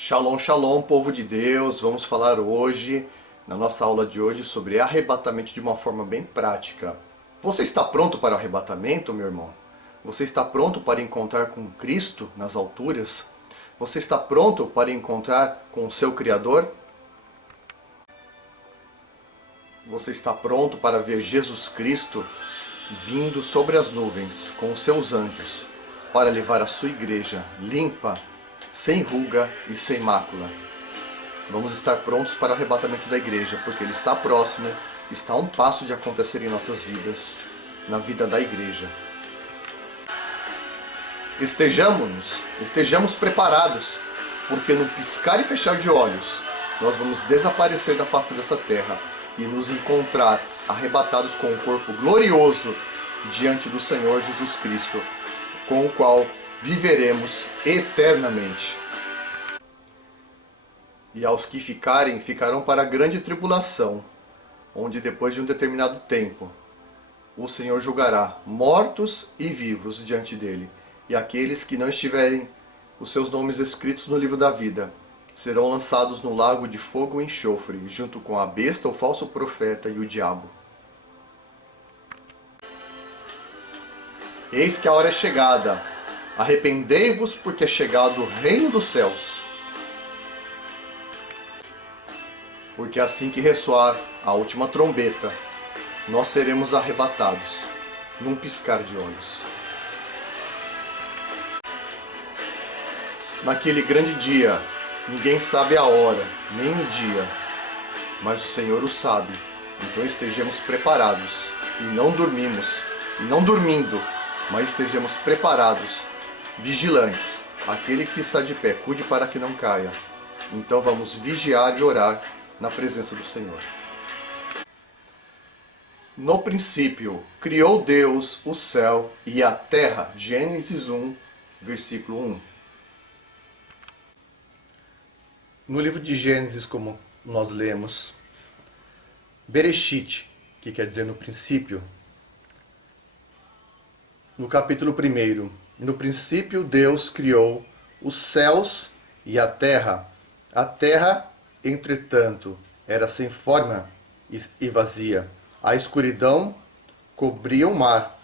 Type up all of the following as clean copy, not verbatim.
Shalom, shalom, povo de Deus. Vamos falar hoje, na nossa aula de hoje, sobre arrebatamento de uma forma bem prática. Você está pronto para o arrebatamento, meu irmão? Você está pronto para encontrar com Cristo nas alturas? Você está pronto para encontrar com o seu Criador? Você está pronto para ver Jesus Cristo vindo sobre as nuvens com os seus anjos para levar a sua igreja limpa, sem ruga e sem mácula? Vamos estar prontos para o arrebatamento da igreja, porque ele está próximo, está a um passo de acontecer em nossas vidas, na vida da igreja. Estejamos preparados, porque no piscar e fechar de olhos, nós vamos desaparecer da face dessa terra e nos encontrar arrebatados com um corpo glorioso diante do Senhor Jesus Cristo, com o qual viveremos eternamente. E aos que ficarão para a grande tribulação, onde depois de um determinado tempo, o Senhor julgará mortos e vivos diante dele. E aqueles que não estiverem os seus nomes escritos no livro da vida serão lançados no lago de fogo e enxofre, junto com a besta, o falso profeta e o diabo. Eis que a hora é chegada. Arrependei-vos, porque é chegado o reino dos céus. Porque assim que ressoar a última trombeta, nós seremos arrebatados num piscar de olhos. Naquele grande dia, ninguém sabe a hora, nem o dia, mas o Senhor o sabe. Então estejamos preparados e não dormindo, mas estejamos preparados, vigilantes. Aquele que está de pé, cuide para que não caia. Então vamos vigiar e orar na presença do Senhor. No princípio, criou Deus o céu e a terra. Gênesis 1, versículo 1. No livro de Gênesis, como nós lemos, Bereshit, que quer dizer no princípio, no capítulo 1, no princípio Deus criou os céus e a terra. A terra, entretanto, era sem forma e vazia. A escuridão cobria o mar,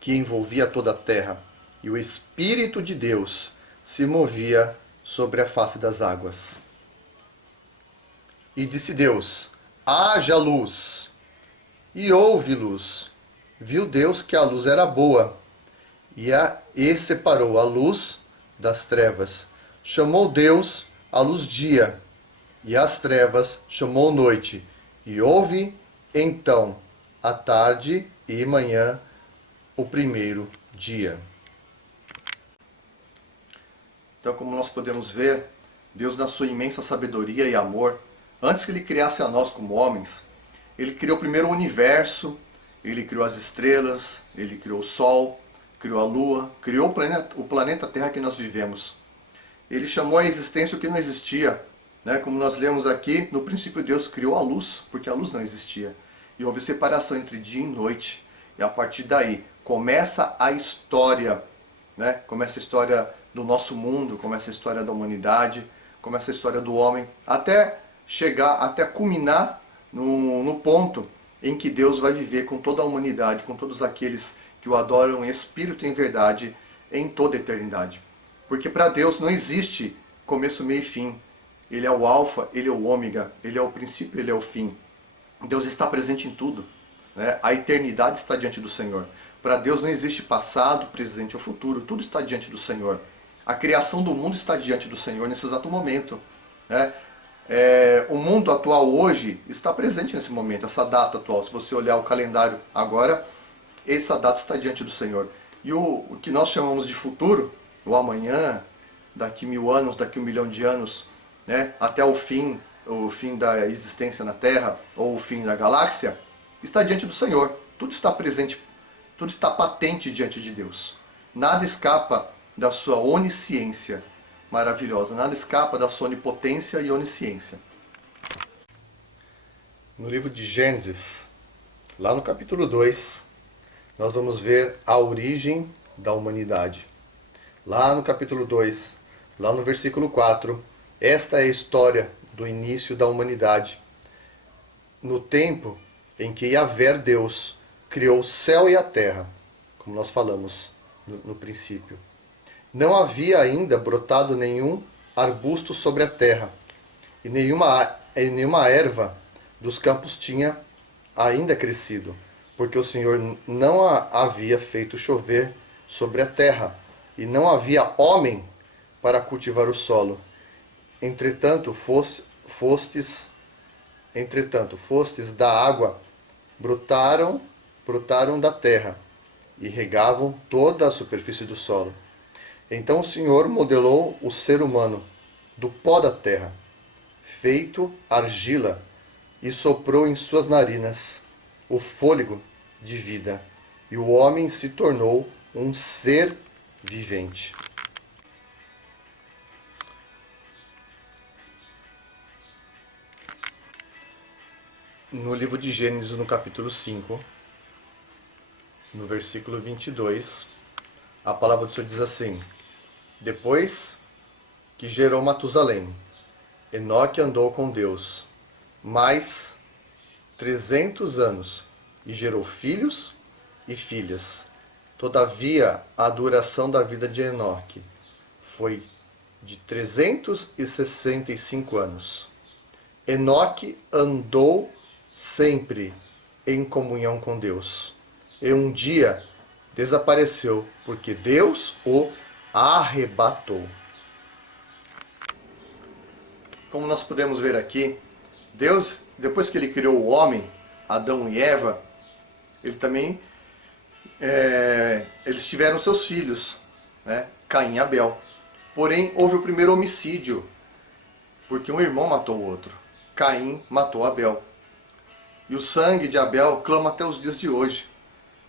que envolvia toda a terra, e o Espírito de Deus se movia sobre a face das águas. E disse Deus: haja luz, e houve luz. Viu Deus que a luz era boa, e separou a luz das trevas. Chamou Deus a luz dia, e as trevas chamou noite. E houve então a tarde e manhã, o primeiro dia. Então, como nós podemos ver, Deus, na sua imensa sabedoria e amor, antes que ele criasse a nós como homens, ele criou primeiro o universo, ele criou as estrelas, ele criou o sol, criou a lua, criou o planeta Terra que nós vivemos. Ele chamou à existência o que não existia, né? Como nós lemos aqui, no princípio Deus criou a luz, porque a luz não existia. E houve separação entre dia e noite. E a partir daí começa a história, né? Começa a história do nosso mundo, começa a história da humanidade, começa a história do homem, até culminar no ponto em que Deus vai viver com toda a humanidade, com todos aqueles que o adoram em espírito e em verdade, em toda a eternidade. Porque para Deus não existe começo, meio e fim. Ele é o alfa, ele é o ômega, ele é o princípio, ele é o fim. Deus está presente em tudo, né? A eternidade está diante do Senhor. Para Deus não existe passado, presente ou futuro, tudo está diante do Senhor. A criação do mundo está diante do Senhor nesse exato momento, né? O mundo atual hoje está presente nesse momento, essa data atual. Se você olhar o calendário agora, essa data está diante do Senhor. E o que nós chamamos de futuro, o amanhã, daqui 1000 anos, daqui 1 milhão de anos, né, até o fim da existência na Terra, ou o fim da galáxia, está diante do Senhor. Tudo está presente, tudo está patente diante de Deus. Nada escapa da sua onisciência maravilhosa, nada escapa da sua onipotência e onisciência. No livro de Gênesis, lá no capítulo 2, nós vamos ver a origem da humanidade. Lá no capítulo 2, lá no versículo 4, Esta é a história do início da humanidade. No tempo em que Yahvé, Deus, criou o céu e a terra, como nós falamos no princípio. Não havia ainda brotado nenhum arbusto sobre a terra, e nenhuma erva dos campos tinha ainda crescido, porque o Senhor não havia feito chover sobre a terra, e não havia homem para cultivar o solo. Entretanto, fostes da água, brotaram da terra, e regavam toda a superfície do solo. Então o Senhor modelou o ser humano do pó da terra, feito argila, e soprou em suas narinas o fôlego de vida, e o homem se tornou um ser vivente. No livro de Gênesis, no capítulo 5, no versículo 22, a palavra do Senhor diz assim: Depois que gerou Matusalém, Enoque andou com Deus mais 300 anos e gerou filhos e filhas. Todavia, a duração da vida de Enoque foi de 365 anos. Enoque andou sempre em comunhão com Deus. E um dia desapareceu, porque Deus o arrebatou. Como nós podemos ver aqui, Deus, depois que ele criou o homem, Adão e Eva, ele também eles tiveram seus filhos, né? Caim e Abel. Porém, houve o primeiro homicídio, porque um irmão matou o outro. Caim matou Abel. E o sangue de Abel clama até os dias de hoje.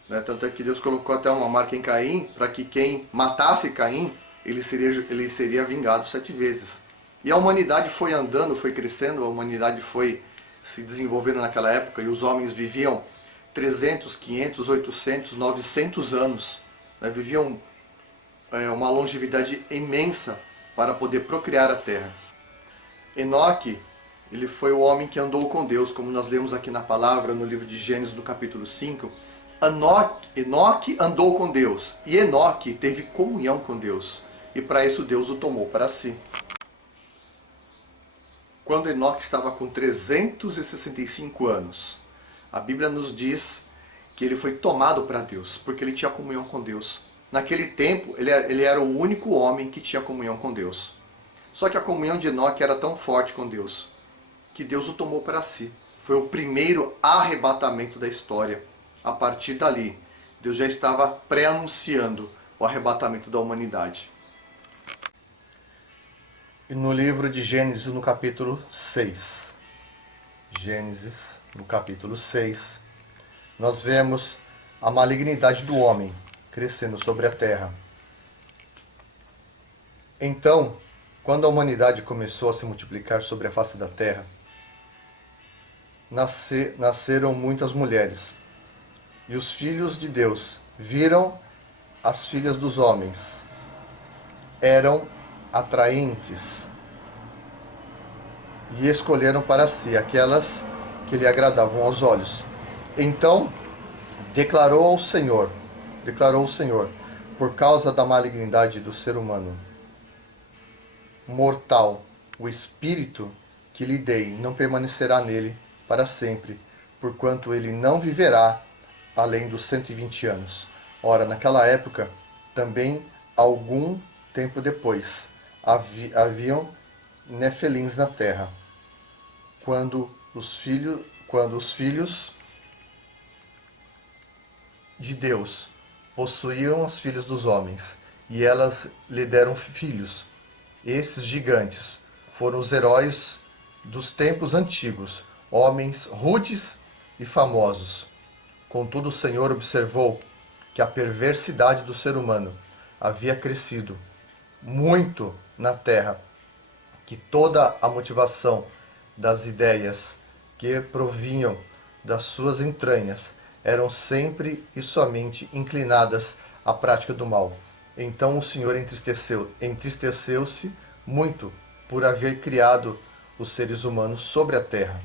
Né? Tanto é que Deus colocou até uma marca em Caim, para que quem matasse Caim, ele seria vingado 7 vezes. E a humanidade foi andando, foi crescendo, a humanidade foi se desenvolvendo naquela época, e os homens viviam 300, 500, 800, 900 anos. Né? Viviam uma longevidade imensa para poder procriar a terra. Enoque, ele foi o homem que andou com Deus, como nós lemos aqui na palavra, no livro de Gênesis, no capítulo 5. Enoque andou com Deus, e Enoque teve comunhão com Deus, e para isso Deus o tomou para si. Quando Enoque estava com 365 anos, a Bíblia nos diz que ele foi tomado para Deus, porque ele tinha comunhão com Deus. Naquele tempo, ele era o único homem que tinha comunhão com Deus. Só que a comunhão de Enoque era tão forte com Deus, que Deus o tomou para si. Foi o primeiro arrebatamento da história. A partir dali, Deus já estava pré-anunciando o arrebatamento da humanidade. E no livro de Gênesis, no capítulo 6, Gênesis, no capítulo 6, nós vemos a malignidade do homem crescendo sobre a terra. Então, quando a humanidade começou a se multiplicar sobre a face da terra, nasceram muitas mulheres. E os filhos de Deus viram as filhas dos homens. Eram atraentes e escolheram para si aquelas que lhe agradavam aos olhos. Então declarou o Senhor, por causa da malignidade do ser humano mortal, o espírito que lhe dei não permanecerá nele para sempre, porquanto ele não viverá além dos 120 anos. Ora, naquela época, também algum tempo depois, haviam nefelins na terra, quando os filhos de Deus possuíam as filhas dos homens, e elas lhe deram filhos. Esses gigantes foram os heróis dos tempos antigos, homens rudes e famosos. Contudo, o Senhor observou que a perversidade do ser humano havia crescido muito na terra, que toda a motivação das ideias que provinham das suas entranhas eram sempre e somente inclinadas à prática do mal. Então o Senhor entristeceu-se muito por haver criado os seres humanos sobre a terra.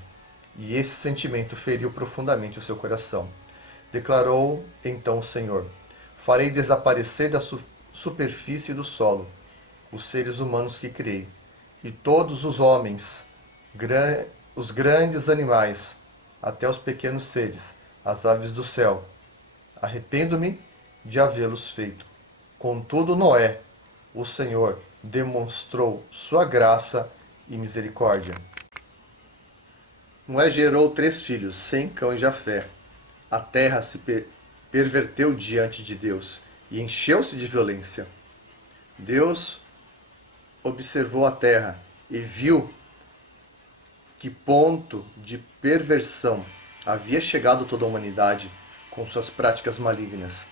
E esse sentimento feriu profundamente o seu coração. Declarou então o Senhor: farei desaparecer da superfície do solo os seres humanos que criei, e todos os homens, os grandes animais, até os pequenos seres, as aves do céu. Arrependo-me de havê-los feito. Contudo, Noé, o Senhor, demonstrou sua graça e misericórdia. Noé gerou 3 filhos, Sem, Cão e Jafé. A terra se perverteu diante de Deus e encheu-se de violência. Deus observou a terra e viu que ponto de perversão havia chegado toda a humanidade com suas práticas malignas.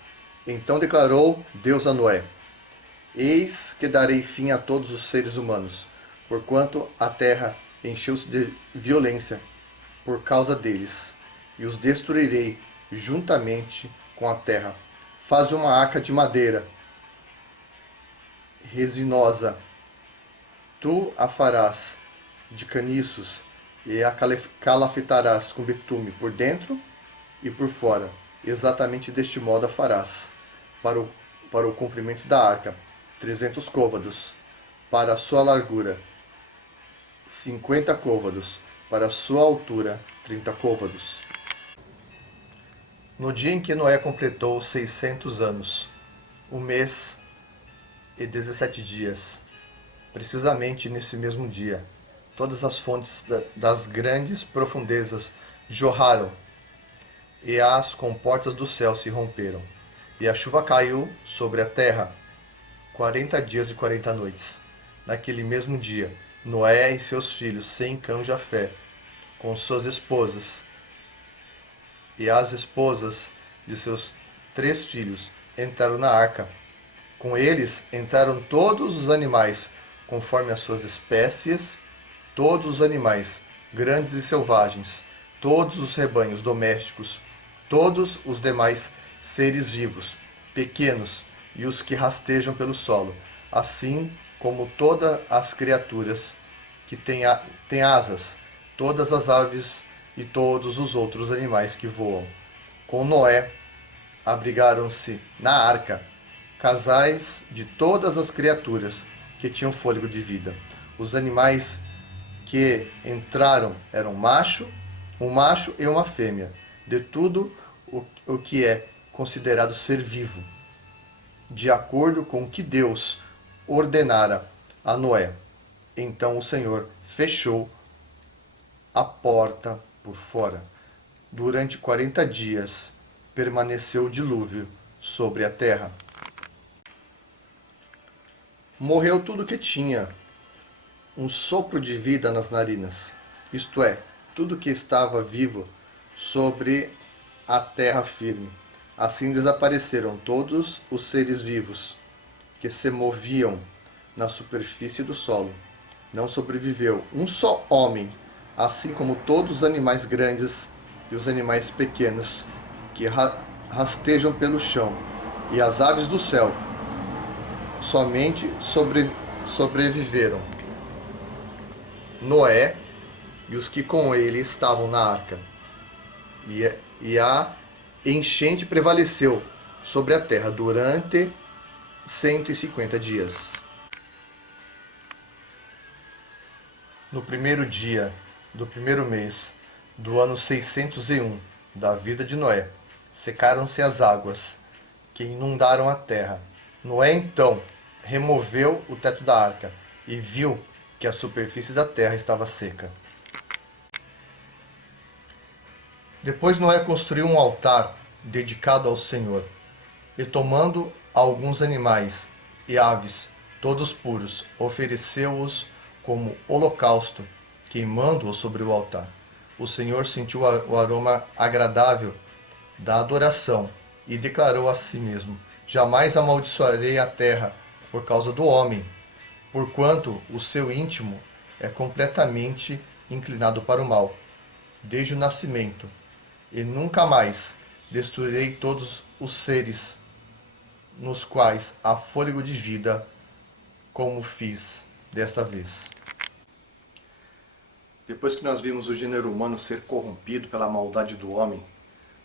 Então declarou Deus a Noé: eis que darei fim a todos os seres humanos, porquanto a terra encheu-se de violência por causa deles, e os destruirei juntamente com a terra. Faz uma arca de madeira resinosa. Tu a farás de caniços e a calafetarás com betume por dentro e por fora. Exatamente deste modo a farás. Para o comprimento da arca, 300 côvados. Para a sua largura, 50 côvados. Para a sua altura, 30 côvados. No dia em que Noé completou 600 anos, 1 mês e 17 dias, precisamente nesse mesmo dia, todas as fontes das grandes profundezas jorraram, e as comportas do céu se romperam, e a chuva caiu sobre a terra 40 dias e 40 noites. Naquele mesmo dia, Noé e seus filhos, Sem, Cão e Jafé, com suas esposas, e as esposas de seus 3 filhos, entraram na arca. Com eles entraram todos os animais, conforme as suas espécies, todos os animais, grandes e selvagens, todos os rebanhos domésticos, todos os demais seres vivos, pequenos e os que rastejam pelo solo, assim como todas as criaturas que têm asas, todas as aves e todos os outros animais que voam. Com Noé abrigaram-se na arca casais de todas as criaturas que tinham fôlego de vida. Os animais que entraram eram um macho e uma fêmea, de tudo o que é considerado ser vivo, de acordo com o que Deus ordenara a Noé. Então o Senhor fechou a porta por fora. Durante 40 dias permaneceu o dilúvio sobre a terra. Morreu tudo que tinha um sopro de vida nas narinas, isto é, tudo que estava vivo sobre a terra firme. Assim desapareceram todos os seres vivos que se moviam na superfície do solo. Não sobreviveu um só homem, assim como todos os animais grandes e os animais pequenos que rastejam pelo chão, e as aves do céu somente sobreviveram Noé e os que com ele estavam na arca. E a enchente prevaleceu sobre a terra durante 150 dias. No primeiro dia do primeiro mês do ano 601 da vida de Noé, secaram-se as águas que inundaram a terra. Noé então removeu o teto da arca e viu que a superfície da terra estava seca. Depois Noé construiu um altar dedicado ao Senhor, e tomando alguns animais e aves, todos puros, ofereceu-os como holocausto, queimando-os sobre o altar. O Senhor sentiu o aroma agradável da adoração e declarou a si mesmo: jamais amaldiçoarei a terra por causa do homem, porquanto o seu íntimo é completamente inclinado para o mal, desde o nascimento, e nunca mais destruirei todos os seres nos quais há fôlego de vida, como fiz desta vez. Depois que nós vimos o gênero humano ser corrompido pela maldade do homem,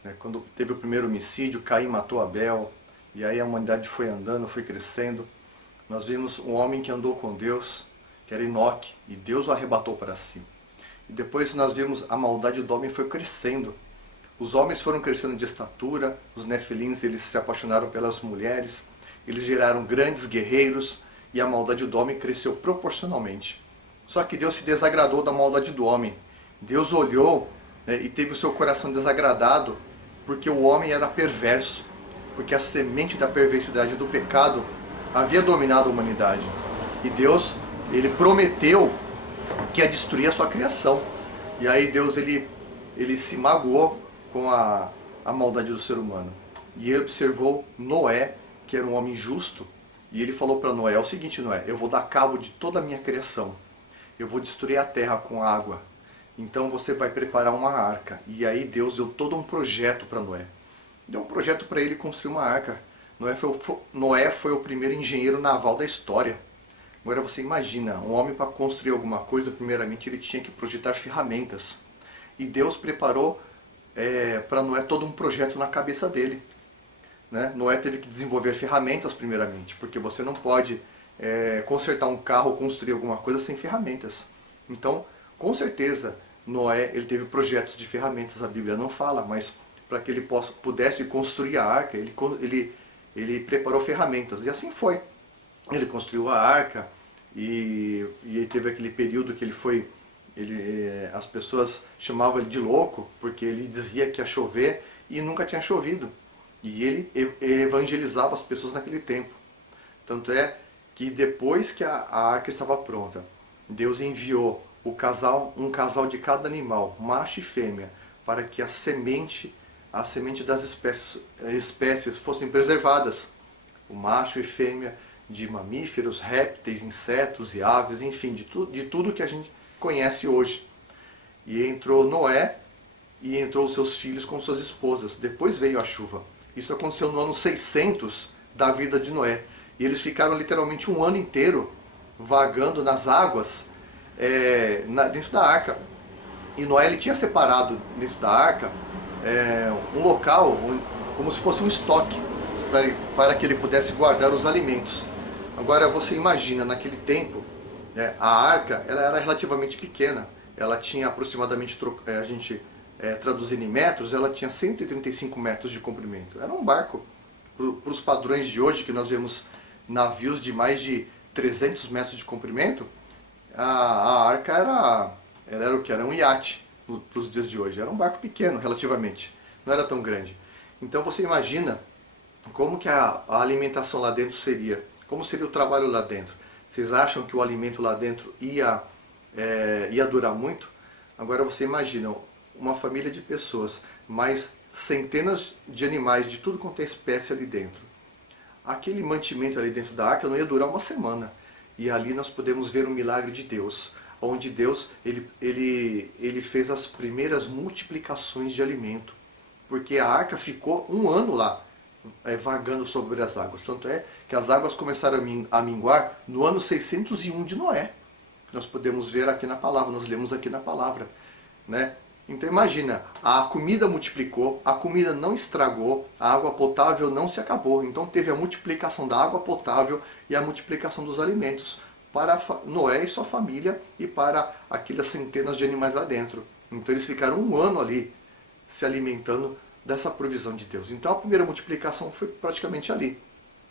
né, quando teve o primeiro homicídio, Caim matou Abel, e aí a humanidade foi andando, foi crescendo. Nós vimos um homem que andou com Deus, que era Enoque, e Deus o arrebatou para si. E depois nós vimos a maldade do homem foi crescendo. Os homens foram crescendo de estatura, os nefilins eles se apaixonaram pelas mulheres, eles geraram grandes guerreiros, e a maldade do homem cresceu proporcionalmente. Só que Deus se desagradou da maldade do homem. Deus olhou, né, e teve o seu coração desagradado, porque o homem era perverso, porque a semente da perversidade do pecado havia dominado a humanidade. E Deus, ele prometeu que ia destruir a sua criação. E aí Deus, ele se magoou com a maldade do ser humano. E ele observou Noé, que era um homem justo, e ele falou para Noé, é o seguinte, Noé, eu vou dar cabo de toda a minha criação. Eu vou destruir a terra com água. Então você vai preparar uma arca. E aí Deus deu todo um projeto para Noé. Deu um projeto para ele construir uma arca. Noé foi o primeiro engenheiro naval da história. Agora você imagina, um homem para construir alguma coisa, primeiramente ele tinha que projetar ferramentas. E Deus preparou para Noé todo um projeto na cabeça dele. Né? Noé teve que desenvolver ferramentas primeiramente, porque você não pode consertar um carro ou construir alguma coisa sem ferramentas. Então, com certeza, Noé ele teve projetos de ferramentas, a Bíblia não fala, mas para que ele pudesse construir a arca, ele preparou ferramentas. E assim foi. Ele construiu a arca e teve aquele período que as pessoas chamavam ele de louco, porque ele dizia que ia chover e nunca tinha chovido. E ele evangelizava as pessoas naquele tempo. Tanto é que depois que a arca estava pronta, Deus enviou um casal de cada animal, macho e fêmea, para que a semente das espécies fossem preservadas. O macho e fêmea de mamíferos, répteis, insetos e aves, enfim, de tudo que a gente conhece hoje. E entrou Noé e entrou os seus filhos com suas esposas. Depois veio a chuva. Isso aconteceu no ano 600 da vida de Noé. E eles ficaram literalmente um ano inteiro vagando nas águas dentro da arca. E Noé ele tinha separado dentro da arca um local como se fosse um estoque para que ele pudesse guardar os alimentos. Agora você imagina, naquele tempo, a arca ela era relativamente pequena. Ela tinha aproximadamente, a gente traduzindo em metros, ela tinha 135 metros de comprimento. Era um barco, para os padrões de hoje, que nós vemos navios de mais de 300 metros de comprimento, a arca era o que? Era um iate para os dias de hoje. Era um barco pequeno, relativamente. Não era tão grande. Então você imagina como que a alimentação lá dentro seria. Como seria o trabalho lá dentro. Vocês acham que o alimento lá dentro ia durar muito? Agora você imagina uma família de pessoas, mais centenas de animais de tudo quanto é espécie ali dentro. Aquele mantimento ali dentro da arca não ia durar uma semana. E ali nós podemos ver um milagre de Deus, onde Deus ele fez as primeiras multiplicações de alimento. Porque a arca ficou um ano lá, vagando sobre as águas. Tanto é que as águas começaram a minguar no ano 601 de Noé. Nós podemos ver aqui na palavra, nós lemos aqui na palavra. Né? Então imagina, a comida multiplicou, a comida não estragou, a água potável não se acabou. Então teve a multiplicação da água potável e a multiplicação dos alimentos para Noé e sua família e para aquelas centenas de animais lá dentro. Então eles ficaram um ano ali se alimentando dessa provisão de Deus. Então a primeira multiplicação foi praticamente ali.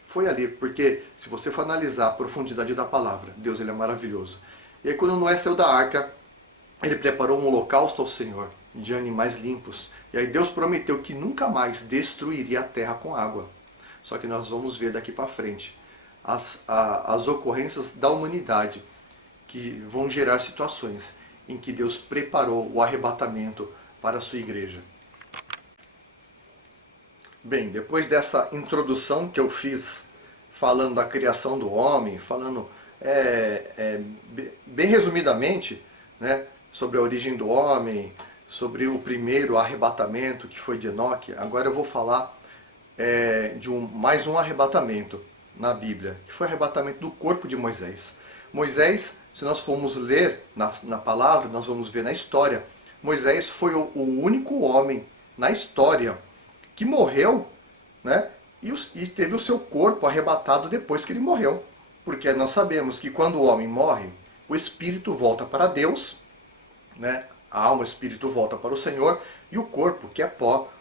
Foi ali, porque se você for analisar a profundidade da palavra, Deus ele é maravilhoso. E aí quando Noé saiu da arca, ele preparou um holocausto ao Senhor de animais limpos. E aí Deus prometeu que nunca mais destruiria a terra com água. Só que nós vamos ver daqui para frente as ocorrências da humanidade que vão gerar situações em que Deus preparou o arrebatamento para a sua igreja. Bem, depois dessa introdução que eu fiz falando da criação do homem, falando bem resumidamente, né, sobre a origem do homem, sobre o primeiro arrebatamento que foi de Enoque, agora eu vou falar de mais um arrebatamento na Bíblia, que foi o arrebatamento do corpo de Moisés. Moisés Se nós formos ler na palavra, nós vamos ver na história, Moisés foi o único homem na história que morreu, né? E teve o seu corpo arrebatado depois que ele morreu. Porque nós sabemos que quando o homem morre, o espírito volta para Deus, né? A alma, o espírito volta para o Senhor, e o corpo, que é pó,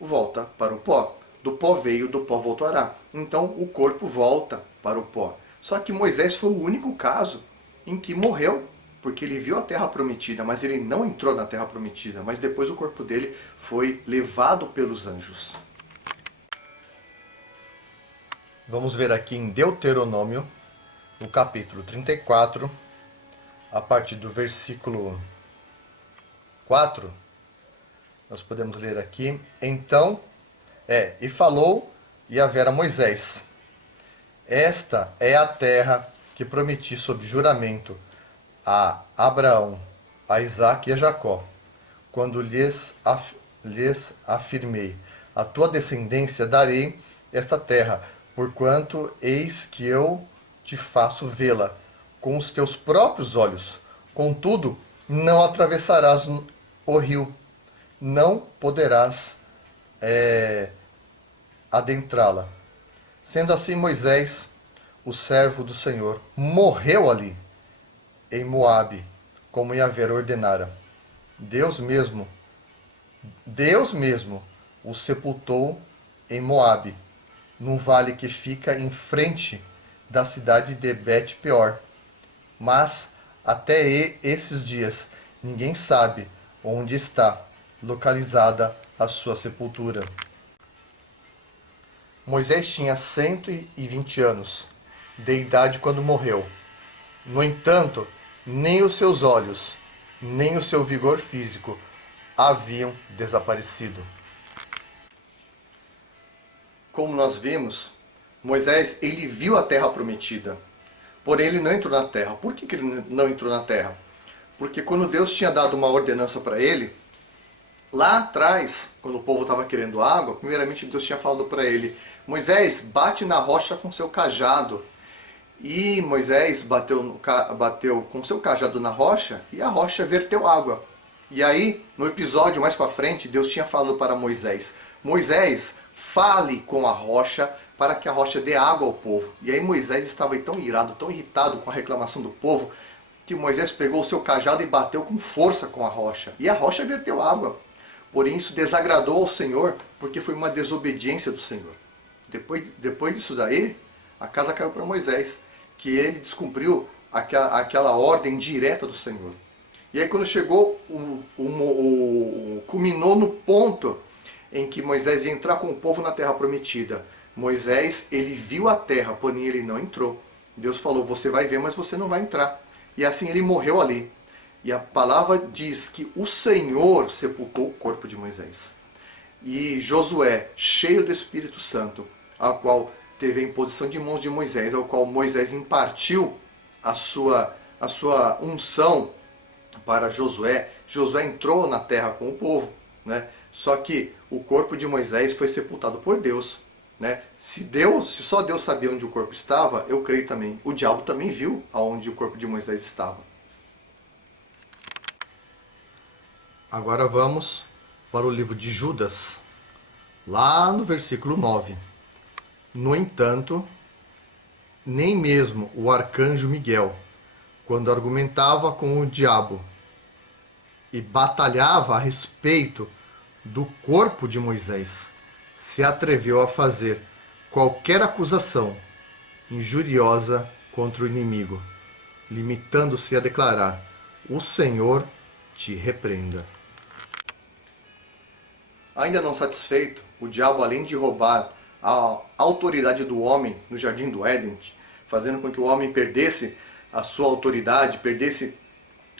volta para o pó. Do pó veio, do pó voltará. Então o corpo volta para o pó. Só que Moisés foi o único caso em que morreu, porque ele viu a terra prometida, mas ele não entrou na terra prometida. Mas depois o corpo dele foi levado pelos anjos. Vamos ver aqui em Deuteronômio, no capítulo 34, a partir do versículo 4, nós podemos ler aqui. Então, e falou Yahvé a Moisés: esta é a terra que prometi sob juramento a Abraão, a Isaque e a Jacó, quando lhes afirmei: a tua descendência darei esta terra, porquanto eis que eu te faço vê-la com os teus próprios olhos. Contudo, não atravessarás o rio, não poderás adentrá-la. Sendo assim, Moisés, o servo do Senhor, morreu ali, em Moabe, como Yahvé ordenara. Deus mesmo o sepultou em Moabe, num vale que fica em frente da cidade de Bet-peor. Mas até esses dias ninguém sabe onde está localizada a sua sepultura. Moisés tinha 120 anos de idade quando morreu. No entanto, nem os seus olhos, nem o seu vigor físico haviam desaparecido. Como nós vimos, Moisés ele viu a terra prometida, porém ele não entrou na terra. Por que ele não entrou na terra? Porque quando Deus tinha dado uma ordenança para ele, lá atrás, quando o povo estava querendo água, primeiramente Deus tinha falado para ele: Moisés, bate na rocha com seu cajado. E Moisés bateu com seu cajado na rocha e a rocha verteu água. E aí, no episódio mais para frente, Deus tinha falado para Moisés: Moisés, fale com a rocha para que a rocha dê água ao povo. E aí Moisés estava tão irado, tão irritado com a reclamação do povo, que Moisés pegou o seu cajado e bateu com força com a rocha. E a rocha verteu água. Porém isso desagradou ao Senhor, porque foi uma desobediência do Senhor. Depois disso daí, a casa caiu para Moisés, que ele descumpriu aquela ordem direta do Senhor. E aí quando chegou, culminou no ponto em que Moisés ia entrar com o povo na terra prometida. Moisés, ele viu a terra, porém ele não entrou. Deus falou: você vai ver, mas você não vai entrar. E assim ele morreu ali. E a palavra diz que o Senhor sepultou o corpo de Moisés. E Josué, cheio do Espírito Santo, ao qual teve a imposição de mãos de Moisés, ao qual Moisés impartiu a sua unção para Josué. Josué entrou na terra com o povo, né? Só que o corpo de Moisés foi sepultado por Deus, né? Se só Deus sabia onde o corpo estava, eu creio também. O diabo também viu aonde o corpo de Moisés estava. Agora vamos para o livro de Judas, lá no versículo 9. No entanto, nem mesmo o arcanjo Miguel, quando argumentava com o diabo e batalhava a respeito do corpo de Moisés, se atreveu a fazer qualquer acusação injuriosa contra o inimigo, limitando-se a declarar: o Senhor te repreenda. Ainda não satisfeito, o diabo, além de roubar a autoridade do homem no jardim do Éden, fazendo com que o homem perdesse a sua autoridade, perdesse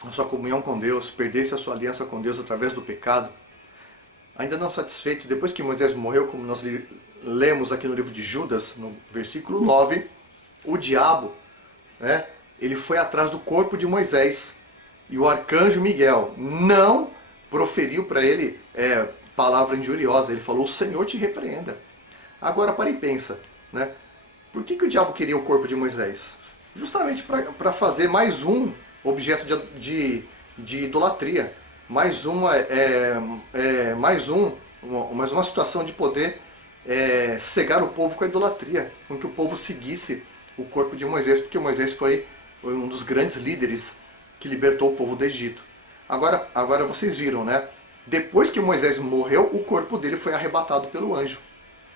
a sua comunhão com Deus, perdesse a sua aliança com Deus através do pecado, ainda não satisfeito, depois que Moisés morreu, como nós lemos aqui no livro de Judas, no versículo 9, o diabo, né, ele foi atrás do corpo de Moisés, e o arcanjo Miguel não proferiu para ele palavra injuriosa. Ele falou: o Senhor te repreenda. Agora para e pensa, né? Por que o diabo queria o corpo de Moisés? justamente para fazer mais um objeto de idolatria, mais uma situação de poder cegar o povo com a idolatria, com que o povo seguisse o corpo de Moisés, porque Moisés foi um dos grandes líderes que libertou o povo do Egito. Agora vocês viram, né? Depois que Moisés morreu, o corpo dele foi arrebatado pelo anjo.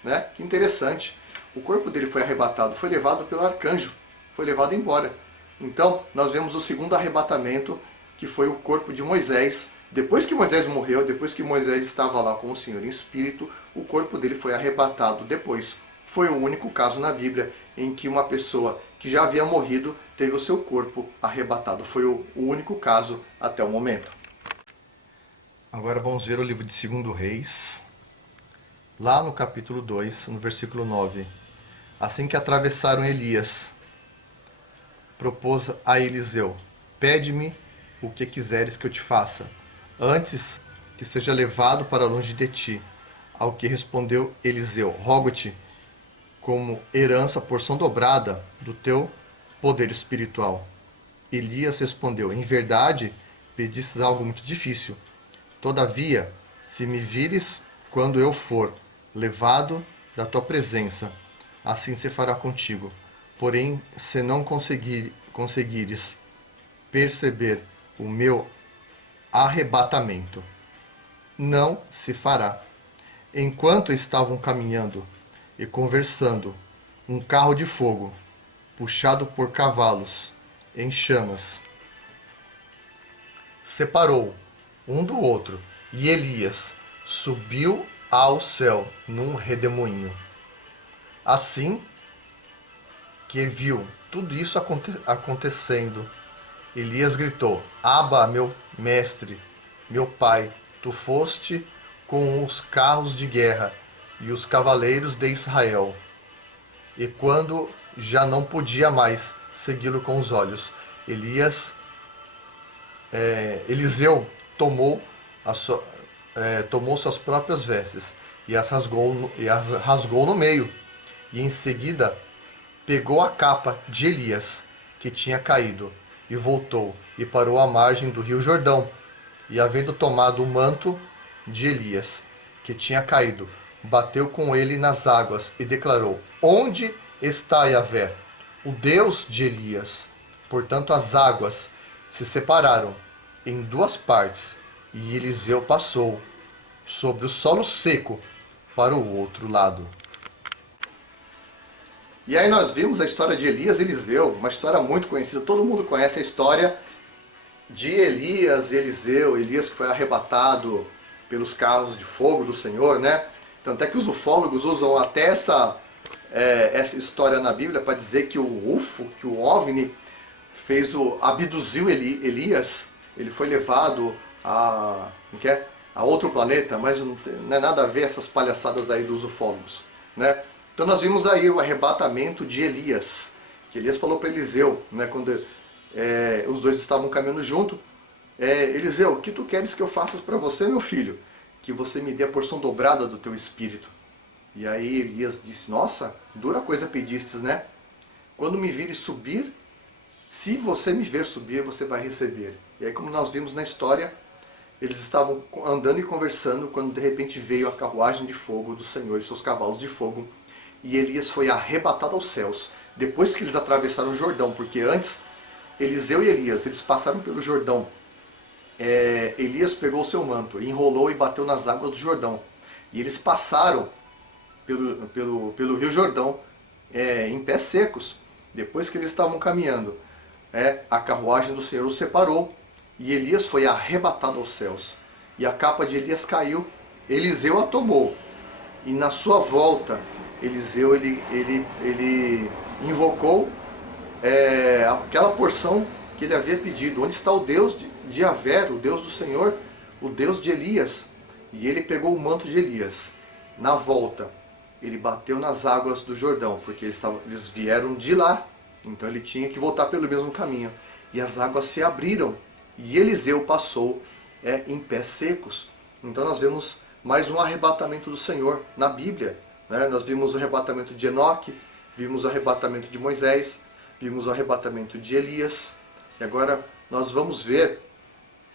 Né? Que interessante. O corpo dele foi arrebatado, foi levado pelo arcanjo, foi levado embora. Então, nós vemos o segundo arrebatamento, que foi o corpo de Moisés. Depois que Moisés morreu, depois que Moisés estava lá com o Senhor em espírito, o corpo dele foi arrebatado depois. Foi o único caso na Bíblia em que uma pessoa que já havia morrido teve o seu corpo arrebatado. Foi o único caso até o momento. Agora vamos ver o livro de 2 Reis, lá no capítulo 2, no versículo 9. Assim que atravessaram Elias, propôs a Eliseu: pede-me o que quiseres que eu te faça, antes que seja levado para longe de ti. Ao que respondeu Eliseu: rogo-te como herança, porção dobrada do teu poder espiritual. Elias respondeu: em verdade, pedistes algo muito difícil. Todavia, se me vires quando eu for levado da tua presença, assim se fará contigo. Porém, se não conseguires perceber o meu arrebatamento, não se fará. Enquanto estavam caminhando e conversando, um carro de fogo, puxado por cavalos em chamas, separou um do outro, e Elias subiu ao céu num redemoinho. Assim que viu tudo isso acontecendo, Elias gritou: Abba, meu mestre, meu pai, tu foste com os carros de guerra e os cavaleiros de Israel. E quando já não podia mais segui-lo com os olhos, Eliseu tomou suas próprias vestes e as rasgou no meio, e em seguida pegou a capa de Elias, que tinha caído, e voltou e parou à margem do rio Jordão, e havendo tomado o manto de Elias, que tinha caído, bateu com ele nas águas e declarou: onde está Yahvé, o Deus de Elias? Portanto as águas se separaram em duas partes, e Eliseu passou sobre o solo seco para o outro lado. E aí nós vimos a história de Elias e Eliseu, uma história muito conhecida, todo mundo conhece a história de Elias e Eliseu, Elias que foi arrebatado pelos carros de fogo do Senhor, né? Tanto é que os ufólogos usam até essa história na Bíblia para dizer que o UFO, que o OVNI, abduziu Elias, ele foi levado a outro planeta, mas não é nada a ver essas palhaçadas aí dos ufólogos, né? Então nós vimos aí o arrebatamento de Elias, que Elias falou para Eliseu, né, quando os dois estavam caminhando junto: Eliseu, o que tu queres que eu faça para você, meu filho? Que você me dê a porção dobrada do teu espírito. E aí Elias disse: nossa, dura coisa pedistes, né? Quando me vires subir, se você me ver subir, você vai receber. E aí, como nós vimos na história, eles estavam andando e conversando quando de repente veio a carruagem de fogo do Senhor e seus cavalos de fogo, e Elias foi arrebatado aos céus, depois que eles atravessaram o Jordão, porque antes, Eliseu e Elias, eles passaram pelo Jordão. Elias pegou o seu manto, enrolou e bateu nas águas do Jordão, e eles passaram pelo rio Jordão em pés secos. Depois que eles estavam caminhando, a carruagem do Senhor os separou, e Elias foi arrebatado aos céus, e a capa de Elias caiu, Eliseu a tomou, e na sua volta Eliseu ele invocou aquela porção que ele havia pedido: onde está o Deus de Yahvé, o Deus do Senhor, o Deus de Elias? E ele pegou o manto de Elias. Na volta, ele bateu nas águas do Jordão, porque eles vieram de lá, então ele tinha que voltar pelo mesmo caminho. E as águas se abriram, e Eliseu passou em pés secos. Então nós vemos mais um arrebatamento do Senhor na Bíblia, né? Nós vimos o arrebatamento de Enoque, vimos o arrebatamento de Moisés, vimos o arrebatamento de Elias, e agora nós vamos ver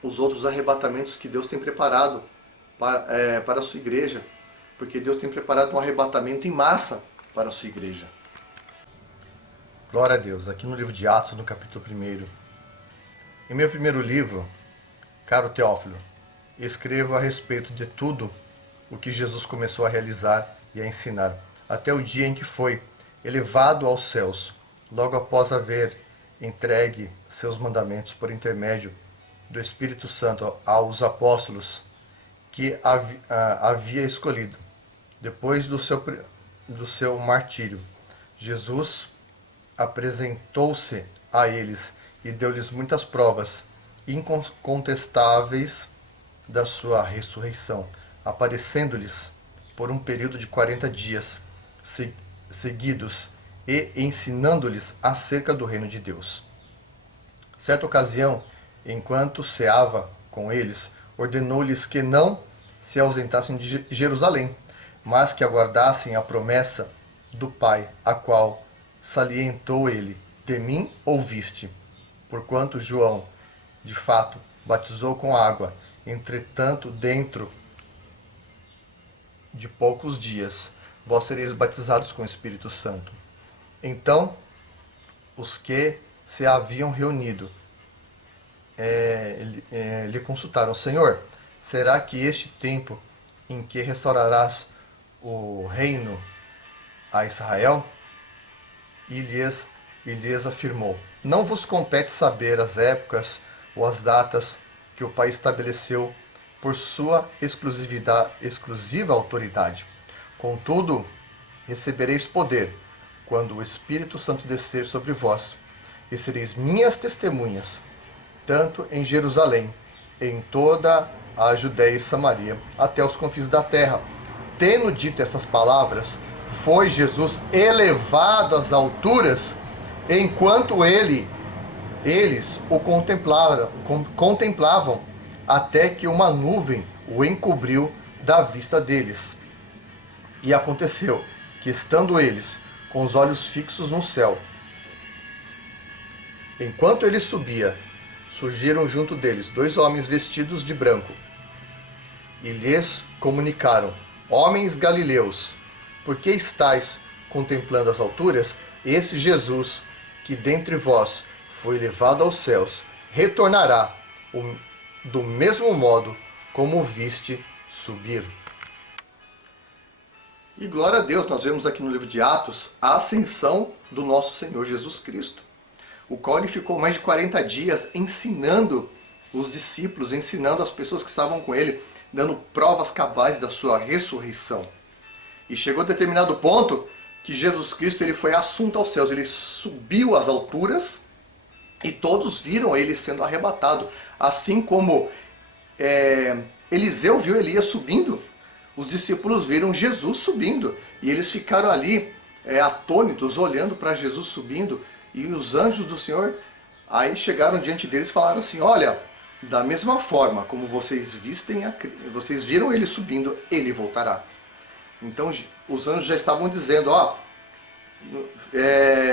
os outros arrebatamentos que Deus tem preparado para a sua igreja, porque Deus tem preparado um arrebatamento em massa para a sua igreja. Glória a Deus, aqui no livro de Atos, no capítulo 1. Em meu primeiro livro, caro Teófilo, escrevo a respeito de tudo o que Jesus começou a realizar e a ensinar, até o dia em que foi elevado aos céus, logo após haver entregue seus mandamentos por intermédio do Espírito Santo aos apóstolos que havia escolhido. Depois do seu martírio, Jesus apresentou-se a eles e deu-lhes muitas provas incontestáveis da sua ressurreição, aparecendo-lhes por um período de 40 dias seguidos e ensinando-lhes acerca do reino de Deus. Certa ocasião, enquanto ceava com eles, ordenou-lhes que não se ausentassem de Jerusalém, mas que aguardassem a promessa do Pai, a qual salientou ele: de mim ouviste, porquanto João, de fato, batizou com água, entretanto, dentro de poucos dias, vós sereis batizados com o Espírito Santo. Então, os que se haviam reunido lhe consultaram: Senhor, será que este tempo em que restaurarás o reino a Israel? E lhes afirmou: não vos compete saber as épocas ou as datas que o Pai estabeleceu por sua exclusiva autoridade. Contudo, recebereis poder quando o Espírito Santo descer sobre vós, e sereis minhas testemunhas, tanto em Jerusalém, em toda a Judéia e Samaria, até os confins da terra. Tendo dito essas palavras, foi Jesus elevado às alturas, enquanto eles o contemplavam, até que uma nuvem o encobriu da vista deles. E aconteceu que, estando eles com os olhos fixos no céu, enquanto ele subia, surgiram junto deles 2 homens vestidos de branco, e lhes comunicaram: homens galileus, por que estáis contemplando as alturas? Esse Jesus, que dentre vós foi levado aos céus, retornará do mesmo modo como o viste subir. E glória a Deus, nós vemos aqui no livro de Atos a ascensão do nosso Senhor Jesus Cristo, o qual ele ficou mais de 40 dias ensinando os discípulos, ensinando as pessoas que estavam com ele, dando provas cabais da sua ressurreição. E chegou a determinado ponto que Jesus Cristo ele foi assunto aos céus, ele subiu às alturas e todos viram ele sendo arrebatado. Assim como Eliseu viu Elias subindo, os discípulos viram Jesus subindo e eles ficaram ali atônitos, olhando para Jesus subindo, e os anjos do Senhor aí chegaram diante deles e falaram assim: olha, da mesma forma como vocês viram ele subindo, ele voltará. Então os anjos já estavam dizendo: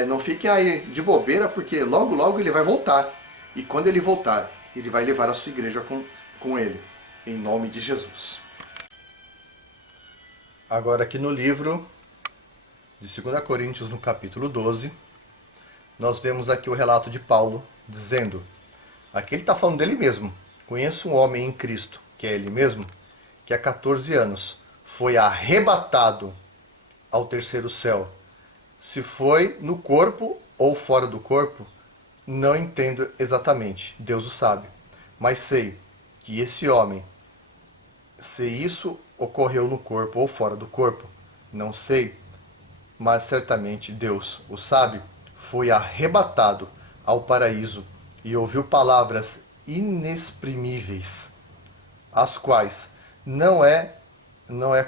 não fiquem aí de bobeira, porque logo logo ele vai voltar, e quando ele voltar, ele vai levar a sua igreja com ele, em nome de Jesus. Agora aqui no livro de 2 Coríntios, no capítulo 12, nós vemos aqui o relato de Paulo dizendo, aqui ele está falando dele mesmo: conheço um homem em Cristo, que é ele mesmo, que há 14 anos foi arrebatado ao terceiro céu. Se foi no corpo ou fora do corpo, não entendo exatamente, Deus o sabe. Mas sei que esse homem, se isso ocorreu no corpo ou fora do corpo, não sei, mas certamente Deus o sabe, foi arrebatado ao paraíso e ouviu palavras inexprimíveis, as quais não é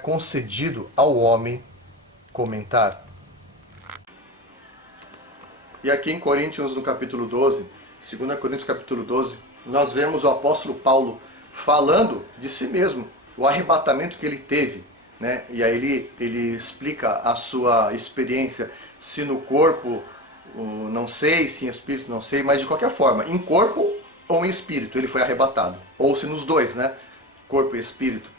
concedido ao homem comentar. E aqui em Coríntios, no capítulo 12, 2 Coríntios capítulo 12, nós vemos o apóstolo Paulo falando de si mesmo, o arrebatamento que ele teve, né? E aí ele explica a sua experiência, se no corpo não sei se em espírito, não sei, mas de qualquer forma, em corpo ou em espírito ele foi arrebatado. Ou se nos dois, né? Corpo e espírito.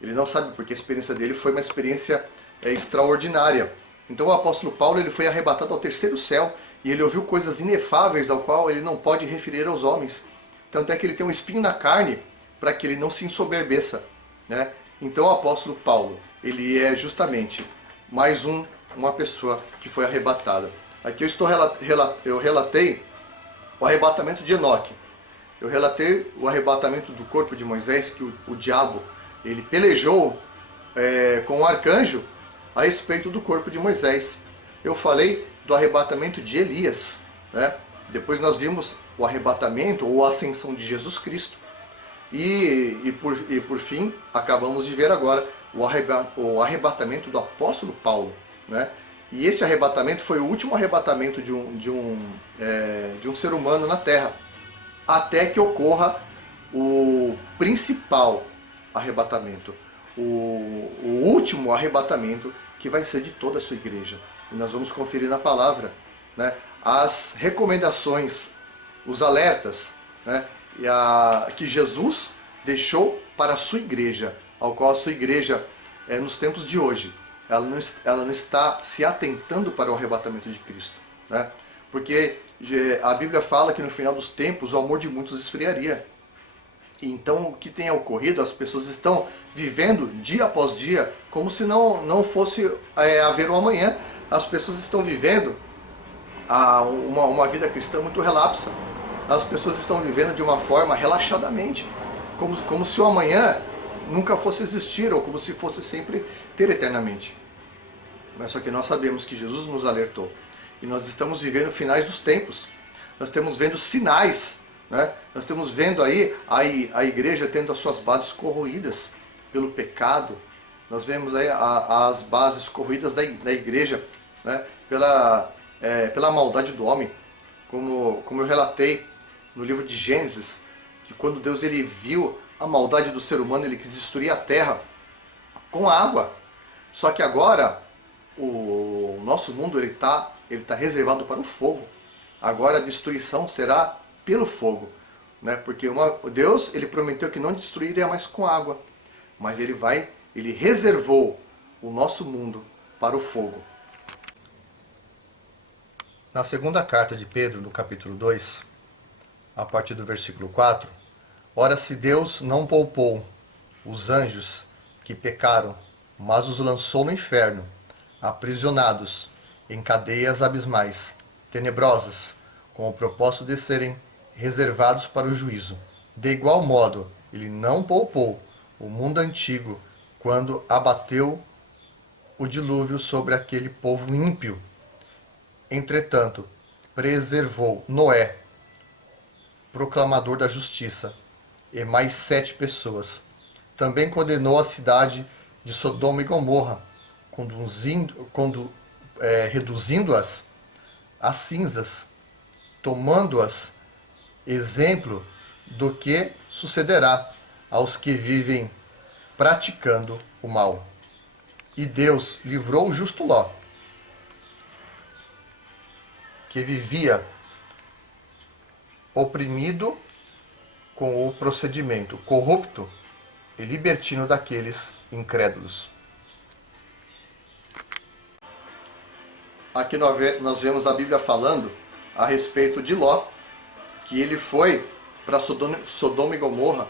Ele não sabe porque a experiência dele foi uma experiência extraordinária. Então o apóstolo Paulo ele foi arrebatado ao terceiro céu e ele ouviu coisas inefáveis ao qual ele não pode referir aos homens. Tanto é que ele tem um espinho na carne para que ele não se ensoberbeça, né? Então o apóstolo Paulo, ele é justamente mais uma pessoa que foi arrebatada. Aqui eu relatei o arrebatamento de Enoque. Eu relatei o arrebatamento do corpo de Moisés, que o diabo ele pelejou com o arcanjo a respeito do corpo de Moisés. Eu falei do arrebatamento de Elias, né? Depois nós vimos o arrebatamento ou a ascensão de Jesus Cristo. E por fim, acabamos de ver agora o arrebatamento do apóstolo Paulo, né? E esse arrebatamento foi o último arrebatamento de um ser humano na Terra, até que ocorra o principal arrebatamento, o último arrebatamento, que vai ser de toda a sua igreja. E nós vamos conferir na palavra, né, as recomendações, os alertas, né, que Jesus deixou para a sua igreja, ao qual a sua igreja, nos tempos de hoje, ela não está se atentando para o arrebatamento de Cristo, né? Porque a Bíblia fala que no final dos tempos o amor de muitos esfriaria. Então o que tem ocorrido, as pessoas estão vivendo dia após dia como se não fosse haver um amanhã. As pessoas estão vivendo uma vida cristã muito relapsa. As pessoas estão vivendo de uma forma relaxadamente, como se o amanhã nunca fosse existir, ou como se fosse sempre ter eternamente. Mas só que nós sabemos que Jesus nos alertou. E nós estamos vivendo finais dos tempos. Nós estamos vendo sinais, né? Nós estamos vendo aí a igreja tendo as suas bases corroídas pelo pecado. Nós vemos aí as bases corroídas da igreja, né? Pela maldade do homem. Como eu relatei no livro de Gênesis, que quando Deus ele viu a maldade do ser humano, ele quis destruir a terra com água. Só que agora o nosso mundo ele tá reservado para o fogo. Agora a destruição será pelo fogo, né? Porque Deus ele prometeu que não destruiria mais com água, mas ele reservou o nosso mundo para o fogo. Na segunda carta de Pedro, no capítulo 2, a partir do versículo 4, ora se Deus não poupou os anjos que pecaram, mas os lançou no inferno, aprisionados em cadeias abismais, tenebrosas, com o propósito de serem reservados para o juízo. De igual modo, ele não poupou o mundo antigo quando abateu o dilúvio sobre aquele povo ímpio. Entretanto, preservou Noé, proclamador da justiça, e mais 7 pessoas. Também condenou a cidade de Sodoma e Gomorra, reduzindo-as a cinzas, tomando-as exemplo do que sucederá aos que vivem praticando o mal. E Deus livrou o justo Ló, que vivia oprimido com o procedimento corrupto e libertino daqueles incrédulos. Aqui nós vemos a Bíblia falando a respeito de Ló, que ele foi para Sodoma e Gomorra.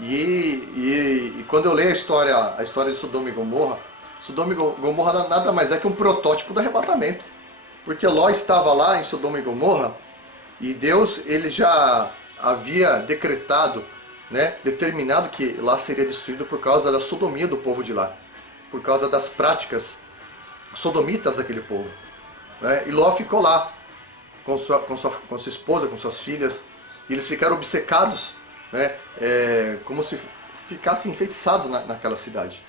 E quando eu leio a história de Sodoma e Gomorra nada mais é que um protótipo do arrebatamento. Porque Ló estava lá em Sodoma e Gomorra e Deus ele já havia decretado, né, determinado que lá seria destruído por causa da sodomia do povo de lá, por causa das práticas sodomitas daquele povo, né? E Ló ficou lá com sua esposa, com suas filhas, e eles ficaram obcecados, né, como se ficassem enfeitiçados naquela cidade.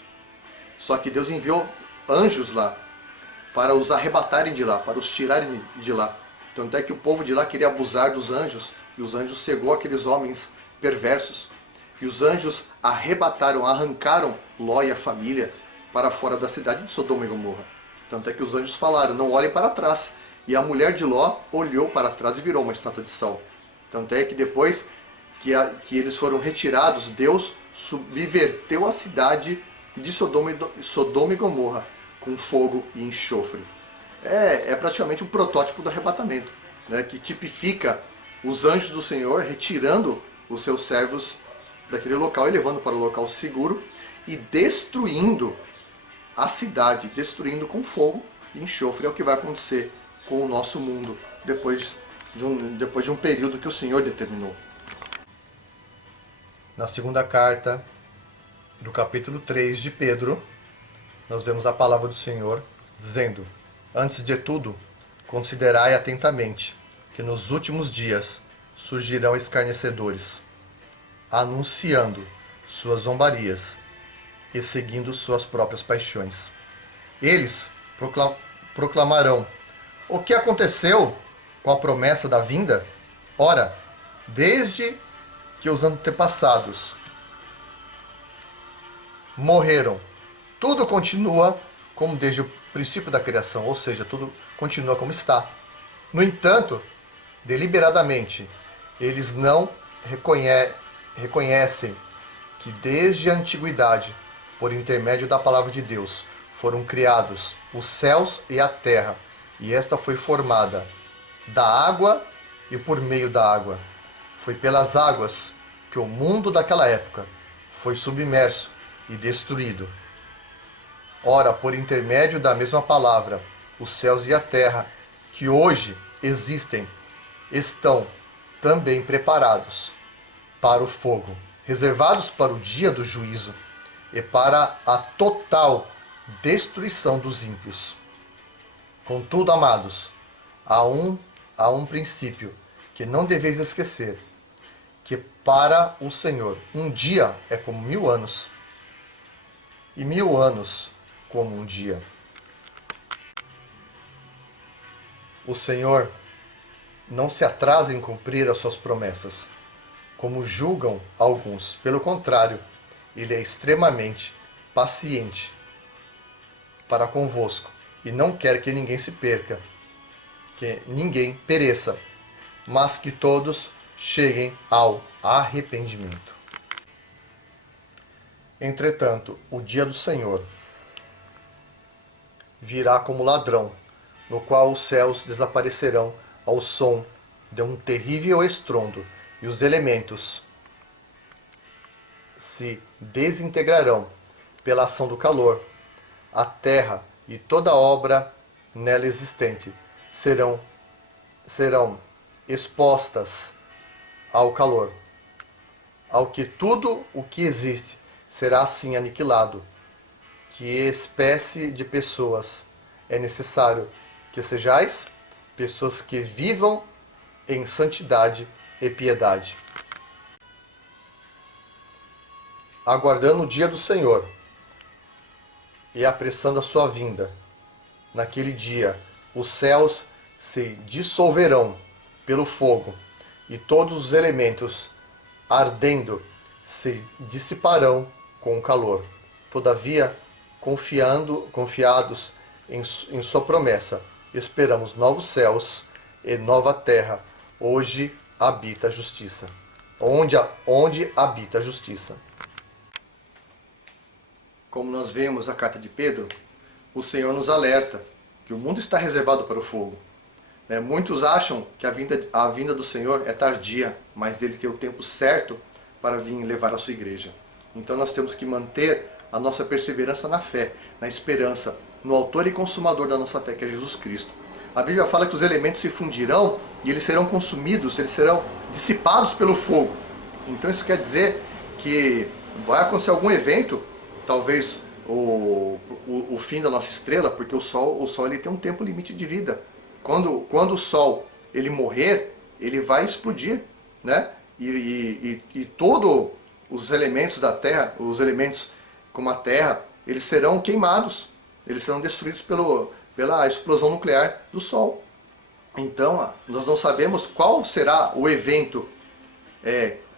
Só que Deus enviou anjos lá para os arrebatarem de lá, para os tirarem de lá. Tanto é que o povo de lá queria abusar dos anjos, e os anjos cegou aqueles homens perversos. E os anjos arrancaram Ló e a família para fora da cidade de Sodoma e Gomorra. Tanto é que os anjos falaram, não olhem para trás, e a mulher de Ló olhou para trás e virou uma estátua de sal. Tanto é que depois que eles foram retirados, Deus subverteu a cidade de Sodoma e Gomorra com fogo e enxofre. É praticamente um protótipo do arrebatamento, né, que tipifica os anjos do Senhor retirando os seus servos daquele local e levando para o local seguro e destruindo a cidade, destruindo com fogo e enxofre. É o que vai acontecer com o nosso mundo depois de um período que o Senhor determinou. Na segunda carta do capítulo 3 de Pedro, nós vemos a palavra do Senhor dizendo: antes de tudo, considerai atentamente que nos últimos dias surgirão escarnecedores, anunciando suas zombarias e seguindo suas próprias paixões. Eles proclamarão: o que aconteceu com a promessa da vinda? Ora, desde que os antepassados morreram, tudo continua como desde o princípio da criação, ou seja, tudo continua como está. No entanto, deliberadamente, eles não reconhecem que desde a antiguidade, por intermédio da palavra de Deus, foram criados os céus e a terra, e esta foi formada da água e por meio da água. Foi pelas águas que o mundo daquela época foi submerso e destruído. Ora, por intermédio da mesma palavra, os céus e a terra, que hoje existem, estão também preparados para o fogo, reservados para o dia do juízo e para a total destruição dos ímpios. Contudo, amados, há um princípio que não deveis esquecer, que para o Senhor um dia é como 1000 anos, e 1000 anos como um dia. O Senhor não se atrasa em cumprir as suas promessas, como julgam alguns. Pelo contrário, Ele é extremamente paciente para convosco e não quer que ninguém se perca, que ninguém pereça, mas que todos cheguem ao arrependimento. Entretanto, o dia do Senhor virá como ladrão, no qual os céus desaparecerão ao som de um terrível estrondo, e os elementos se desintegrarão pela ação do calor. A terra e toda obra nela existente serão expostas ao calor, ao que tudo o que existe será assim aniquilado. Que espécie de pessoas é necessário que sejais? Pessoas que vivam em santidade e piedade, aguardando o dia do Senhor e apressando a sua vinda. Naquele dia, os céus se dissolverão pelo fogo, e todos os elementos ardendo se dissiparão com o calor. Todavia, confiados em sua promessa, esperamos novos céus e nova terra, onde habita a justiça. Onde habita a justiça. Como nós vemos na carta de Pedro, o Senhor nos alerta que o mundo está reservado para o fogo. Muitos acham que a vinda do Senhor é tardia, mas Ele tem o tempo certo para vir levar a sua igreja. Então nós temos que manter a nossa perseverança na fé, na esperança, no autor e consumador da nossa fé, que é Jesus Cristo. A Bíblia fala que os elementos se fundirão e eles serão consumidos, eles serão dissipados pelo fogo. Então isso quer dizer que vai acontecer algum evento, talvez o fim da nossa estrela, porque o Sol ele tem um tempo limite de vida. Quando o Sol ele morrer, ele vai explodir, né? E todos os elementos da Terra, os elementos como a Terra, eles serão queimados, eles serão destruídos pela explosão nuclear do Sol. Então, nós não sabemos qual será o evento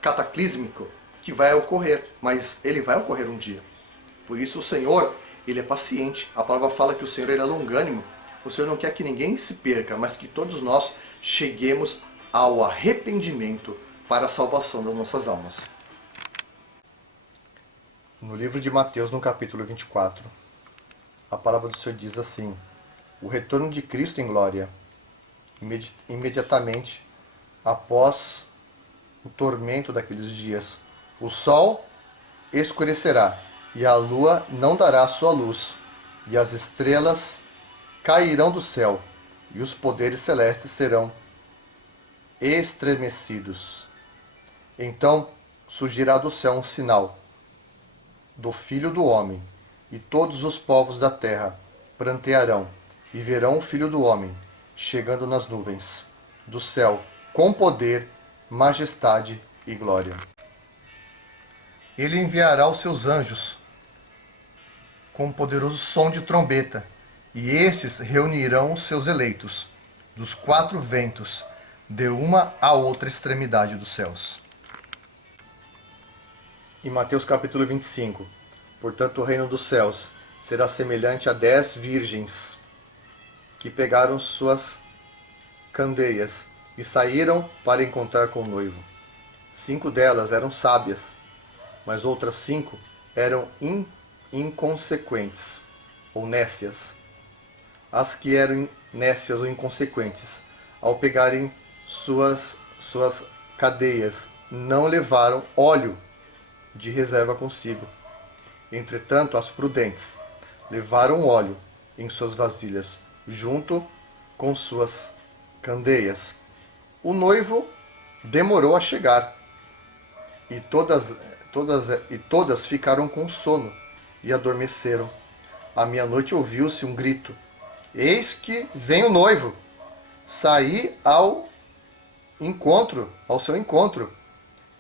cataclísmico que vai ocorrer, mas ele vai ocorrer um dia. Por isso o Senhor, Ele é paciente. A palavra fala que o Senhor ele é longânimo, O Senhor não quer que ninguém se perca, mas que todos nós cheguemos ao arrependimento para a salvação das nossas almas. No livro de Mateus, no capítulo 24, a palavra do Senhor diz assim: o retorno de Cristo em glória, imediatamente após o tormento daqueles dias, o sol escurecerá, e a lua não dará sua luz, e as estrelas cairão do céu, e os poderes celestes serão estremecidos. Então surgirá do céu um sinal do Filho do Homem, e todos os povos da terra prantearão, e verão o Filho do Homem chegando nas nuvens do céu, com poder, majestade e glória. Ele enviará os seus anjos com um poderoso som de trombeta, e esses reunirão os seus eleitos dos quatro ventos, de uma a outra extremidade dos céus. Em Mateus capítulo 25, portanto o reino dos céus será semelhante a 10 virgens que pegaram suas candeias e saíram para encontrar com o noivo. 5 delas eram sábias, mas outras 5 eram inconsequentes ou nécias. As que eram nécias ou inconsequentes, ao pegarem suas cadeias, não levaram óleo de reserva consigo. Entretanto, as prudentes levaram óleo em suas vasilhas, junto com suas candeias. O noivo demorou a chegar, e todas ficaram com sono e adormeceram. À meia-noite ouviu-se um grito: eis que vem o noivo! Saí ao seu encontro.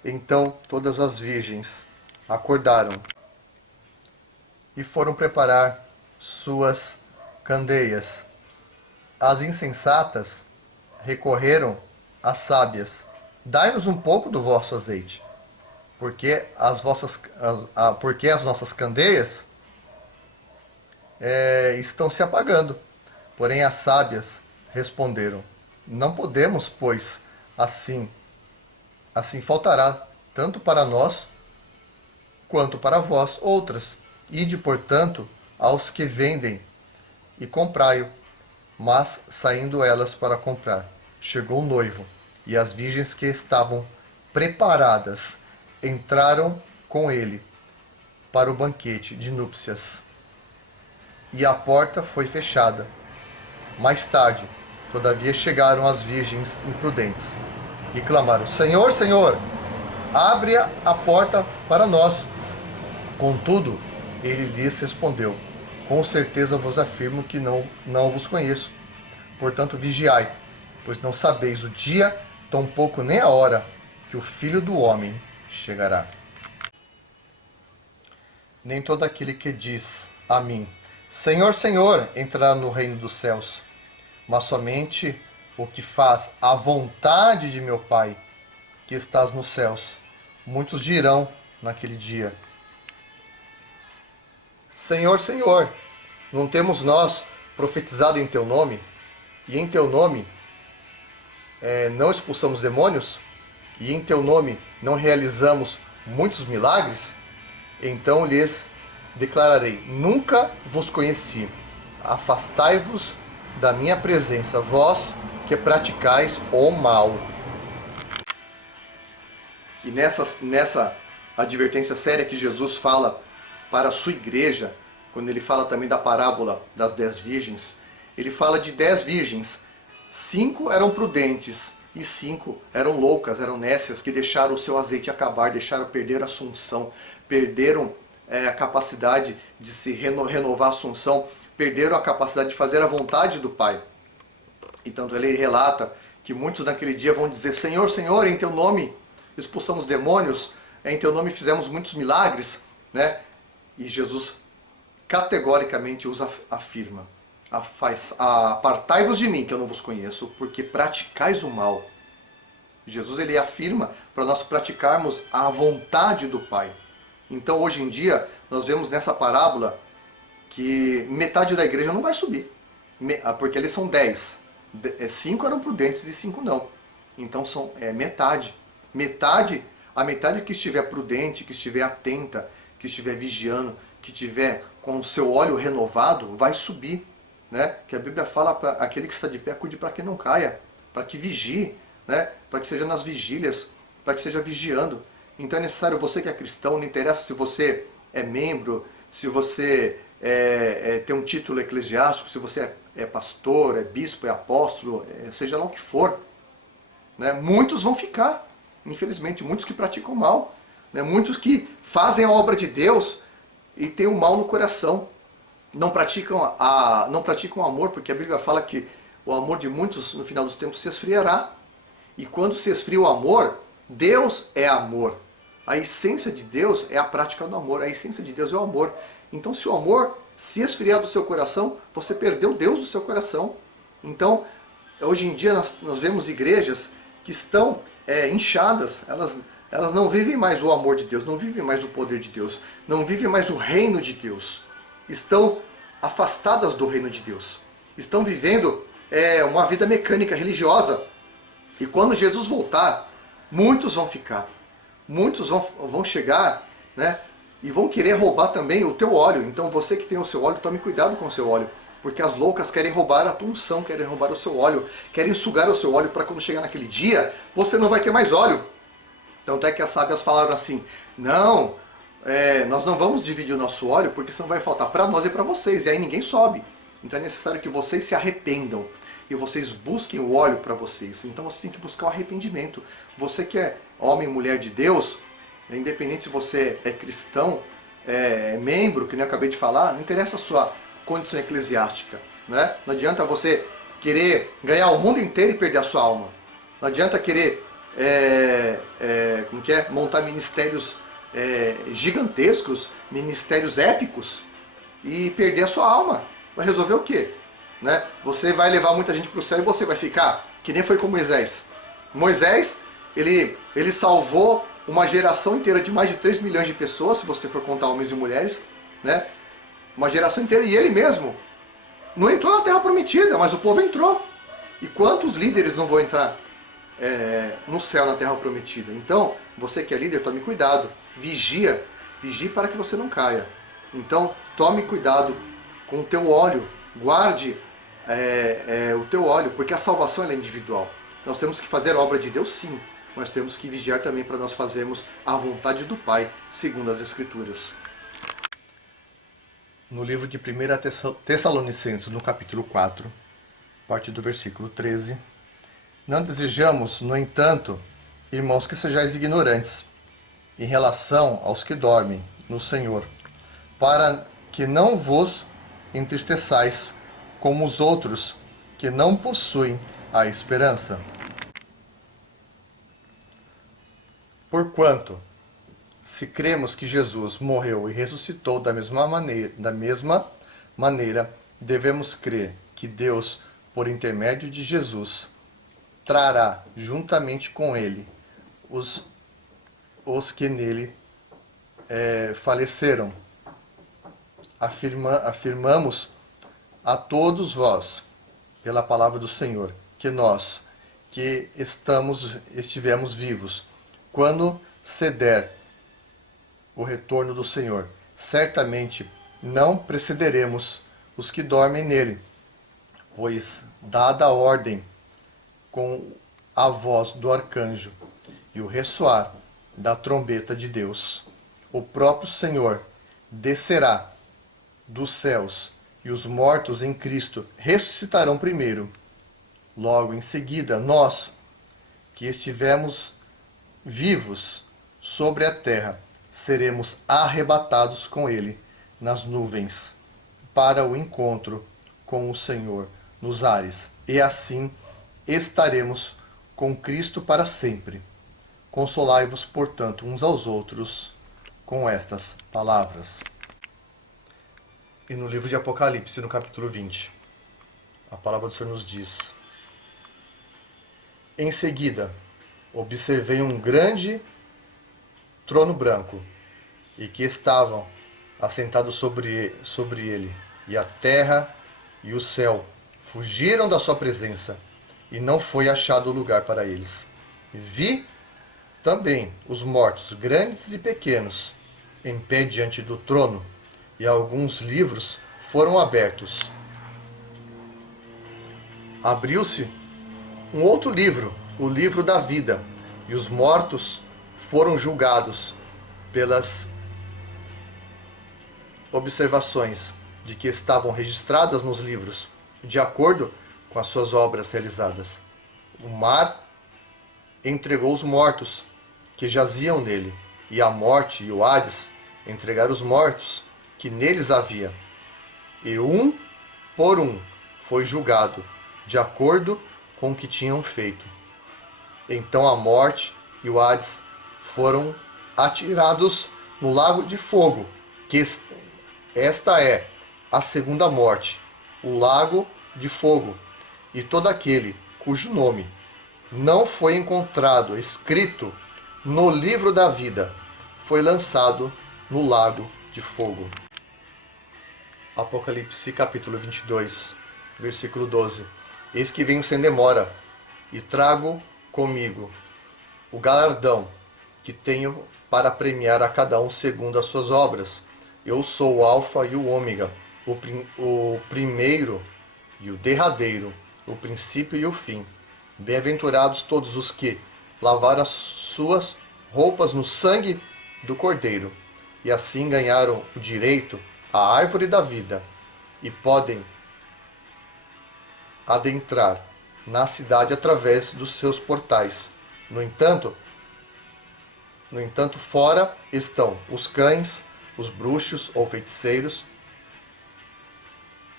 Então todas as virgens acordaram e foram preparar suas candeias. As insensatas recorreram às sábias: dai-nos um pouco do vosso azeite, porque as nossas candeias estão se apagando. Porém as sábias responderam: não podemos, pois assim faltará tanto para nós quanto para vós outras. Ide, portanto, aos que vendem e comprai-o. Mas, saindo elas para comprar, chegou o noivo, e as virgens que estavam preparadas entraram com ele para o banquete de núpcias. E a porta foi fechada. Mais tarde, todavia, chegaram as virgens imprudentes e clamaram: Senhor, Senhor, abre a porta para nós. Contudo, ele lhes respondeu: com certeza vos afirmo que não vos conheço. Portanto, vigiai, pois não sabeis o dia, tampouco nem a hora, que o Filho do Homem chegará. Nem todo aquele que diz a mim: Senhor, Senhor, entrará no reino dos céus, mas somente o que faz a vontade de meu Pai, que estás nos céus. Muitos dirão naquele dia: Senhor, Senhor, não temos nós profetizado em Teu nome? E em Teu nome não expulsamos demônios? E em Teu nome não realizamos muitos milagres? Então lhes declararei: nunca vos conheci. Afastai-vos da minha presença, vós que praticais o mal. E nessa advertência séria que Jesus fala para a sua igreja, quando ele fala também da parábola das 10 virgens, ele fala de 10 virgens. 5 eram prudentes e 5 eram loucas, eram nécias, que deixaram o seu azeite acabar, perderam a assunção, perderam a capacidade de se renovar a assunção, perderam a capacidade de fazer a vontade do Pai. E tanto ele relata que muitos naquele dia vão dizer: Senhor, Senhor, em Teu nome expulsamos demônios, em Teu nome fizemos muitos milagres, né? E Jesus categoricamente os afirma: apartai-vos de mim, que eu não vos conheço, porque praticais o mal. Jesus ele afirma para nós praticarmos a vontade do Pai. Então hoje em dia nós vemos nessa parábola que metade da igreja não vai subir. porque eles são 10. 5 eram prudentes e 5 não. Então são metade. A metade que estiver prudente, que estiver atenta, que estiver vigiando, que estiver com o seu óleo renovado, vai subir. Né? Que a Bíblia fala para aquele que está de pé, cuide para que não caia, para que vigie, né? Para que seja nas vigílias, para que seja vigiando. Então é necessário, você que é cristão, não interessa se você é membro, se você tem um título eclesiástico, se você é pastor, é bispo, é apóstolo, seja lá o que for. Né? Muitos vão ficar, infelizmente, muitos que praticam mal, né? Muitos que fazem a obra de Deus e têm o mal no coração. Não praticam o amor, porque a Bíblia fala que o amor de muitos no final dos tempos se esfriará. E quando se esfria o amor, Deus é amor. A essência de Deus é a prática do amor. A essência de Deus é o amor. Então, se o amor se esfriar do seu coração, você perdeu Deus do seu coração. Então, hoje em dia nós vemos igrejas que estão inchadas, elas não vivem mais o amor de Deus, não vivem mais o poder de Deus, não vivem mais o reino de Deus. Estão afastadas do reino de Deus. Estão vivendo uma vida mecânica, religiosa. E quando Jesus voltar, muitos vão ficar. Muitos vão chegar, né, e vão querer roubar também o teu óleo. Então você que tem o seu óleo, tome cuidado com o seu óleo. Porque as loucas querem roubar a tua unção, querem roubar o seu óleo, querem sugar o seu óleo para quando chegar naquele dia, você não vai ter mais óleo. Tanto é que as sábias falaram assim, não, nós não vamos dividir o nosso óleo porque senão vai faltar para nós e para vocês, e aí ninguém sobe. Então é necessário que vocês se arrependam e vocês busquem o óleo para vocês. Então você tem que buscar o arrependimento. Você que é homem e mulher de Deus, independente se você é cristão, membro, que nem eu acabei de falar, não interessa a sua condição eclesiástica. Né? Não adianta você querer ganhar o mundo inteiro e perder a sua alma. Não adianta querer montar ministérios gigantescos, ministérios épicos e perder a sua alma. Vai resolver o quê? Né? Você vai levar muita gente para o céu e você vai ficar, que nem foi com Moisés. Moisés, ele salvou uma geração inteira de mais de 3 milhões de pessoas, se você for contar homens e mulheres, né? Uma geração inteira, e ele mesmo não entrou na Terra Prometida, mas o povo entrou. E quantos líderes não vão entrar no céu, na Terra Prometida? Então, você que é líder, tome cuidado, vigie para que você não caia. Então, tome cuidado com o teu óleo, guarde o teu óleo, porque a salvação é individual. Nós temos que fazer a obra de Deus, sim, mas temos que vigiar também para nós fazermos a vontade do Pai, segundo as Escrituras. No livro de 1 Tessalonicenses, no capítulo 4, parte do versículo 13, não desejamos, no entanto, irmãos, que sejais ignorantes em relação aos que dormem no Senhor, para que não vos entristeçais como os outros que não possuem a esperança. Porquanto, se cremos que Jesus morreu e ressuscitou da mesma maneira, devemos crer que Deus, por intermédio de Jesus, trará juntamente com ele os que nele faleceram. Afirmamos a todos vós, pela palavra do Senhor, que nós, que estivemos vivos, quando ceder o retorno do Senhor, certamente não precederemos os que dormem nele, pois, dada a ordem com a voz do arcanjo e o ressoar da trombeta de Deus, o próprio Senhor descerá dos céus, e os mortos em Cristo ressuscitarão primeiro. Logo em seguida, nós, que estivemos vivos sobre a terra, seremos arrebatados com ele nas nuvens, para o encontro com o Senhor nos ares, e assim estaremos com Cristo para sempre. Consolai-vos, portanto, uns aos outros com estas palavras. E no livro de Apocalipse, no capítulo 20, a palavra do Senhor nos diz: Em seguida, observei um grande trono branco, e que estavam assentados sobre ele, e a terra e o céu fugiram da sua presença, e não foi achado lugar para eles. Vi também os mortos, grandes e pequenos, em pé diante do trono, e alguns livros foram abertos. Abriu-se um outro livro, o livro da vida, e os mortos foram julgados pelas observações de que estavam registradas nos livros, de acordo com as suas obras realizadas. O mar entregou os mortos que jaziam nele, e a morte e o Hades entregaram os mortos que neles havia. E um por um foi julgado, de acordo com o que tinham feito. Então a morte e o Hades foram atirados no lago de fogo, que esta é a segunda morte, o lago de fogo, e todo aquele cujo nome não foi encontrado escrito no livro da vida foi lançado no lago de fogo. Apocalipse capítulo 22, versículo 12. Eis que venho sem demora, e trago comigo o galardão que tenho para premiar a cada um segundo as suas obras. Eu sou o Alfa e o Ômega, o primeiro e o derradeiro, o princípio e o fim. Bem-aventurados todos os que lavaram as suas roupas no sangue do Cordeiro, e assim ganharam o direito à árvore da vida, e podem adentrar na cidade através dos seus portais. No entanto, fora estão os cães, os bruxos ou feiticeiros,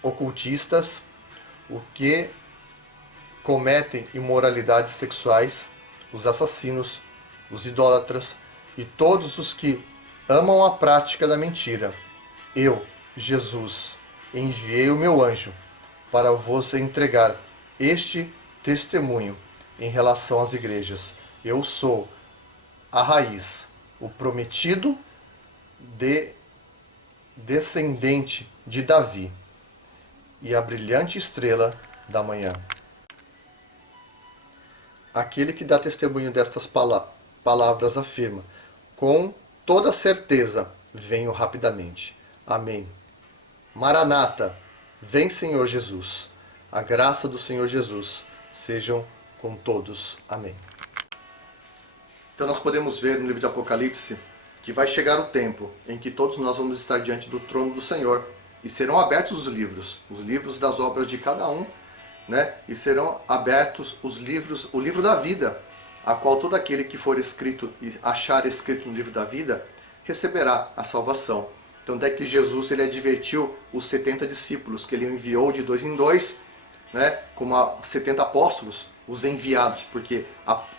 ocultistas, o que cometem imoralidades sexuais, os assassinos, os idólatras e todos os que amam a prática da mentira. Eu, Jesus, enviei o meu anjo para vos entregar este testemunho em relação às igrejas. Eu sou a raiz, o prometido descendente de Davi e a brilhante estrela da manhã. Aquele que dá testemunho destas palavras afirma: com toda certeza venho rapidamente. Amém. Maranata, vem Senhor Jesus. A graça do Senhor Jesus sejam com todos. Amém. Então nós podemos ver no livro de Apocalipse que vai chegar o tempo em que todos nós vamos estar diante do trono do Senhor e serão abertos os livros das obras de cada um, né? E serão abertos os livros, o livro da vida, a qual todo aquele que for escrito e achar escrito no livro da vida receberá a salvação. Então é que Jesus ele advertiu os 70 discípulos que ele enviou de 2 em 2, né? Como 70 apóstolos, os enviados, porque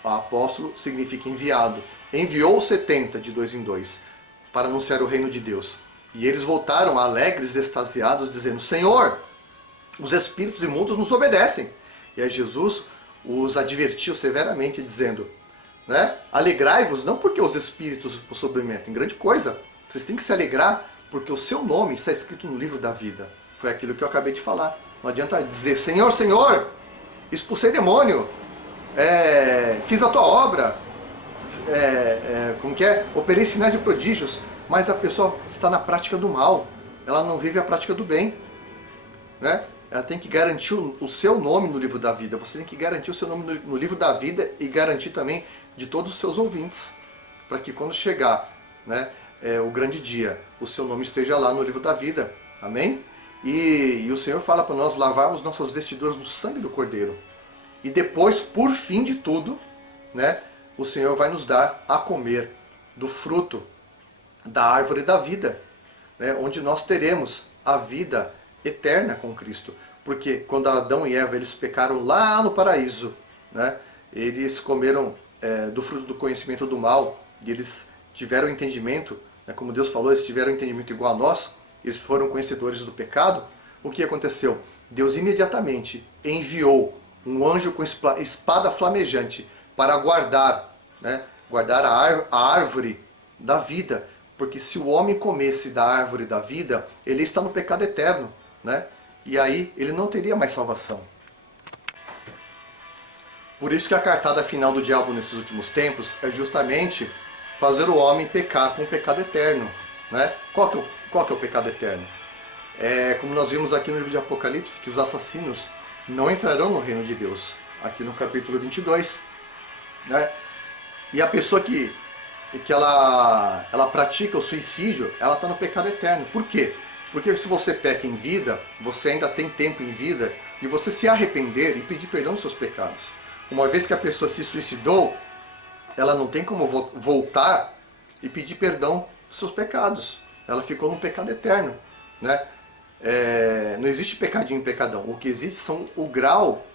apóstolo significa enviado. Enviou os 70 de 2 em 2 para anunciar o reino de Deus. E eles voltaram alegres, extasiados, dizendo: Senhor, os espíritos imundos nos obedecem. E aí Jesus os advertiu severamente, dizendo, né? Alegrai-vos, não porque os espíritos vos submetem, grande coisa. Vocês têm que se alegrar porque o seu nome está escrito no livro da vida. Foi aquilo que eu acabei de falar. Não adianta dizer: Senhor, Senhor, expulsei demônio, fiz a tua obra, como que é? Operei sinais e prodígios, mas a pessoa está na prática do mal, ela não vive a prática do bem, né? Ela tem que garantir o seu nome no livro da vida, você tem que garantir o seu nome no livro da vida e garantir também de todos os seus ouvintes, para que quando chegar, né, o grande dia, o seu nome esteja lá no livro da vida, amém? E o Senhor fala para nós lavarmos nossas vestiduras no sangue do Cordeiro. E depois, por fim de tudo, né, o Senhor vai nos dar a comer do fruto da árvore da vida, né, onde nós teremos a vida eterna com Cristo. Porque quando Adão e Eva eles pecaram lá no paraíso, né, eles comeram do fruto do conhecimento do mal, e eles tiveram entendimento, né, como Deus falou, eles tiveram entendimento igual a nós, eles foram conhecedores do pecado. O que aconteceu? Deus imediatamente enviou um anjo com espada flamejante para guardar, né, guardar a árvore da vida, porque se o homem comesse da árvore da vida, ele está no pecado eterno, né? e aí ele não teria mais salvação. Por isso que a cartada final do diabo nesses últimos tempos é justamente fazer o homem pecar com o pecado eterno. Né? Qual que é o pecado eterno? Como nós vimos aqui no livro de Apocalipse, que os assassinos não entrarão no reino de Deus. Aqui no capítulo 22. Né? E a pessoa que ela pratica o suicídio, ela está no pecado eterno. Por quê? Porque se você peca em vida, você ainda tem tempo em vida de você se arrepender e pedir perdão dos seus pecados. Uma vez que a pessoa se suicidou, ela não tem como voltar e pedir perdão dos seus pecados. Ela ficou num pecado eterno. Né? Não existe pecadinho e pecadão. O que existe são o grau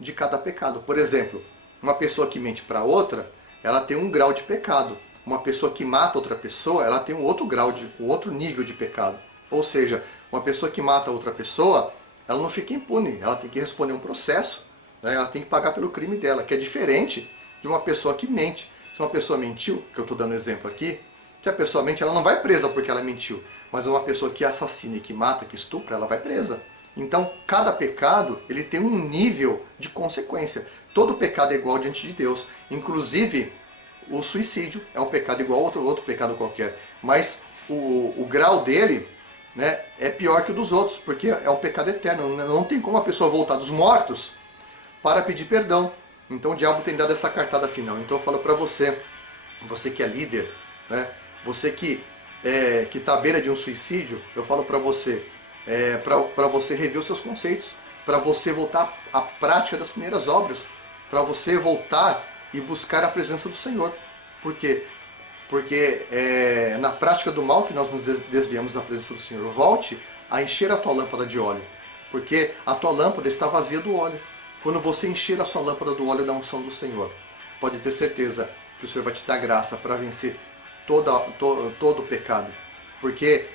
de cada pecado. Por exemplo, uma pessoa que mente para outra, ela tem um grau de pecado. Uma pessoa que mata outra pessoa, ela tem um outro nível de pecado. Ou seja, uma pessoa que mata outra pessoa, ela não fica impune, ela tem que responder um processo, né? Ela tem que pagar pelo crime dela, que é diferente de uma pessoa que mente. Se uma pessoa mentiu, que eu estou dando exemplo aqui, se a pessoa mente, ela não vai presa porque ela mentiu, mas uma pessoa que assassina, que mata, que estupra, ela vai presa. Então, cada pecado, ele tem um nível de consequência. Todo pecado é igual diante de Deus, inclusive o suicídio é um pecado igual a outro pecado qualquer, mas o grau dele, né, é pior que o dos outros, porque é um pecado eterno. Não tem como a pessoa voltar dos mortos para pedir perdão. Então o diabo tem dado essa cartada final. Então eu falo para você, você que é líder, né, você que está à beira de um suicídio, eu falo para você, para você rever os seus conceitos, para você voltar à prática das primeiras obras, para você voltar e buscar a presença do Senhor. Por quê? Porque na prática do mal que nós nos desviamos da presença do Senhor. Volte a encher a tua lâmpada de óleo, porque a tua lâmpada está vazia do óleo. Quando você encher a sua lâmpada do óleo da unção do Senhor, pode ter certeza que o Senhor vai te dar graça para vencer todo o pecado. Porque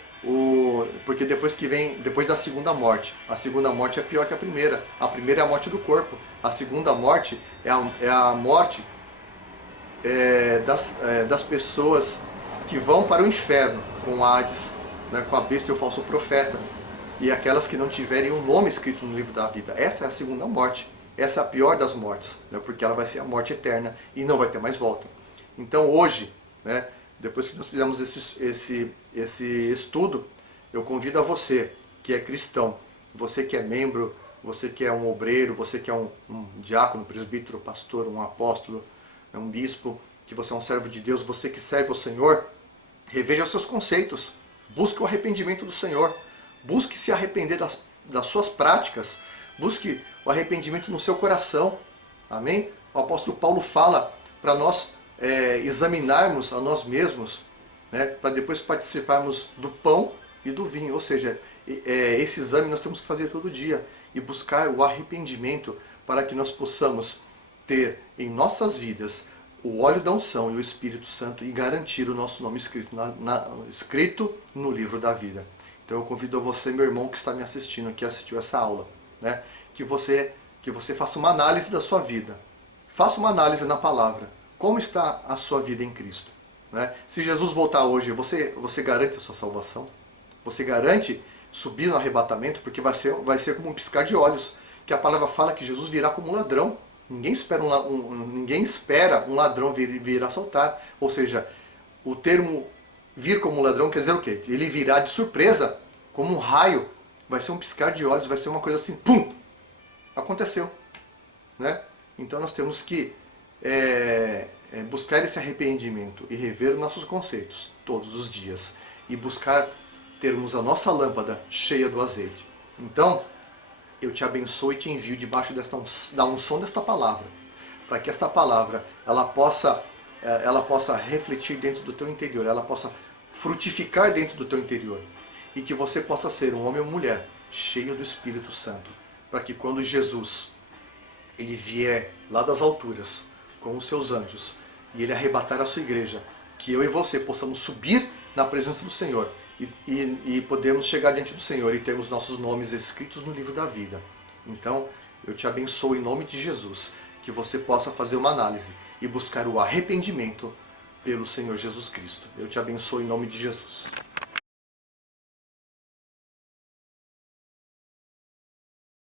depois da segunda morte, a segunda morte é pior que a primeira. A primeira é a morte do corpo. A segunda morte é a morte das pessoas que vão para o inferno com Hades, né, com a besta e o falso profeta, e aquelas que não tiverem um nome escrito no livro da vida. Essa é a segunda morte. Essa é a pior das mortes, né, porque ela vai ser a morte eterna e não vai ter mais volta. Então hoje, né, depois que nós fizemos esse estudo, eu convido a você que é cristão, você que é membro, você que é um obreiro, você que é um diácono, presbítero, pastor, um apóstolo, um bispo, que você é um servo de Deus, você que serve ao Senhor, reveja os seus conceitos, busque o arrependimento do Senhor, busque se arrepender das suas práticas, busque o arrependimento no seu coração. Amém? O apóstolo Paulo fala para nós examinarmos a nós mesmos, né, para depois participarmos do pão e do vinho. Ou seja, esse exame nós temos que fazer todo dia e buscar o arrependimento para que nós possamos ter em nossas vidas o óleo da unção e o Espírito Santo e garantir o nosso nome escrito no livro da vida. Então eu convido você, meu irmão que está me assistindo, que assistiu essa aula, né, que você faça uma análise da sua vida. Faça uma análise na palavra. Como está a sua vida em Cristo? Né? Se Jesus voltar hoje, você garante a sua salvação? Você garante subir no arrebatamento? Porque vai ser como um piscar de olhos. Que a palavra fala que Jesus virá como um ladrão. Ninguém espera um ladrão vir assaltar. Ou seja, o termo vir como um ladrão quer dizer o quê? Ele virá de surpresa, como um raio. Vai ser um piscar de olhos, vai ser uma coisa assim, pum! Aconteceu. Né? Então nós temos que buscar esse arrependimento e rever os nossos conceitos todos os dias. E buscar termos a nossa lâmpada cheia do azeite. Então, eu te abençoo e te envio debaixo da unção desta palavra, para que esta palavra ela possa refletir dentro do teu interior, ela possa frutificar dentro do teu interior, e que você possa ser um homem ou mulher cheio do Espírito Santo, para que quando Jesus ele vier lá das alturas com os seus anjos e ele arrebatar a sua igreja, que eu e você possamos subir na presença do Senhor e podemos chegar diante do Senhor e termos nossos nomes escritos no livro da vida. Então, eu te abençoo em nome de Jesus, que você possa fazer uma análise e buscar o arrependimento pelo Senhor Jesus Cristo. Eu te abençoo em nome de Jesus.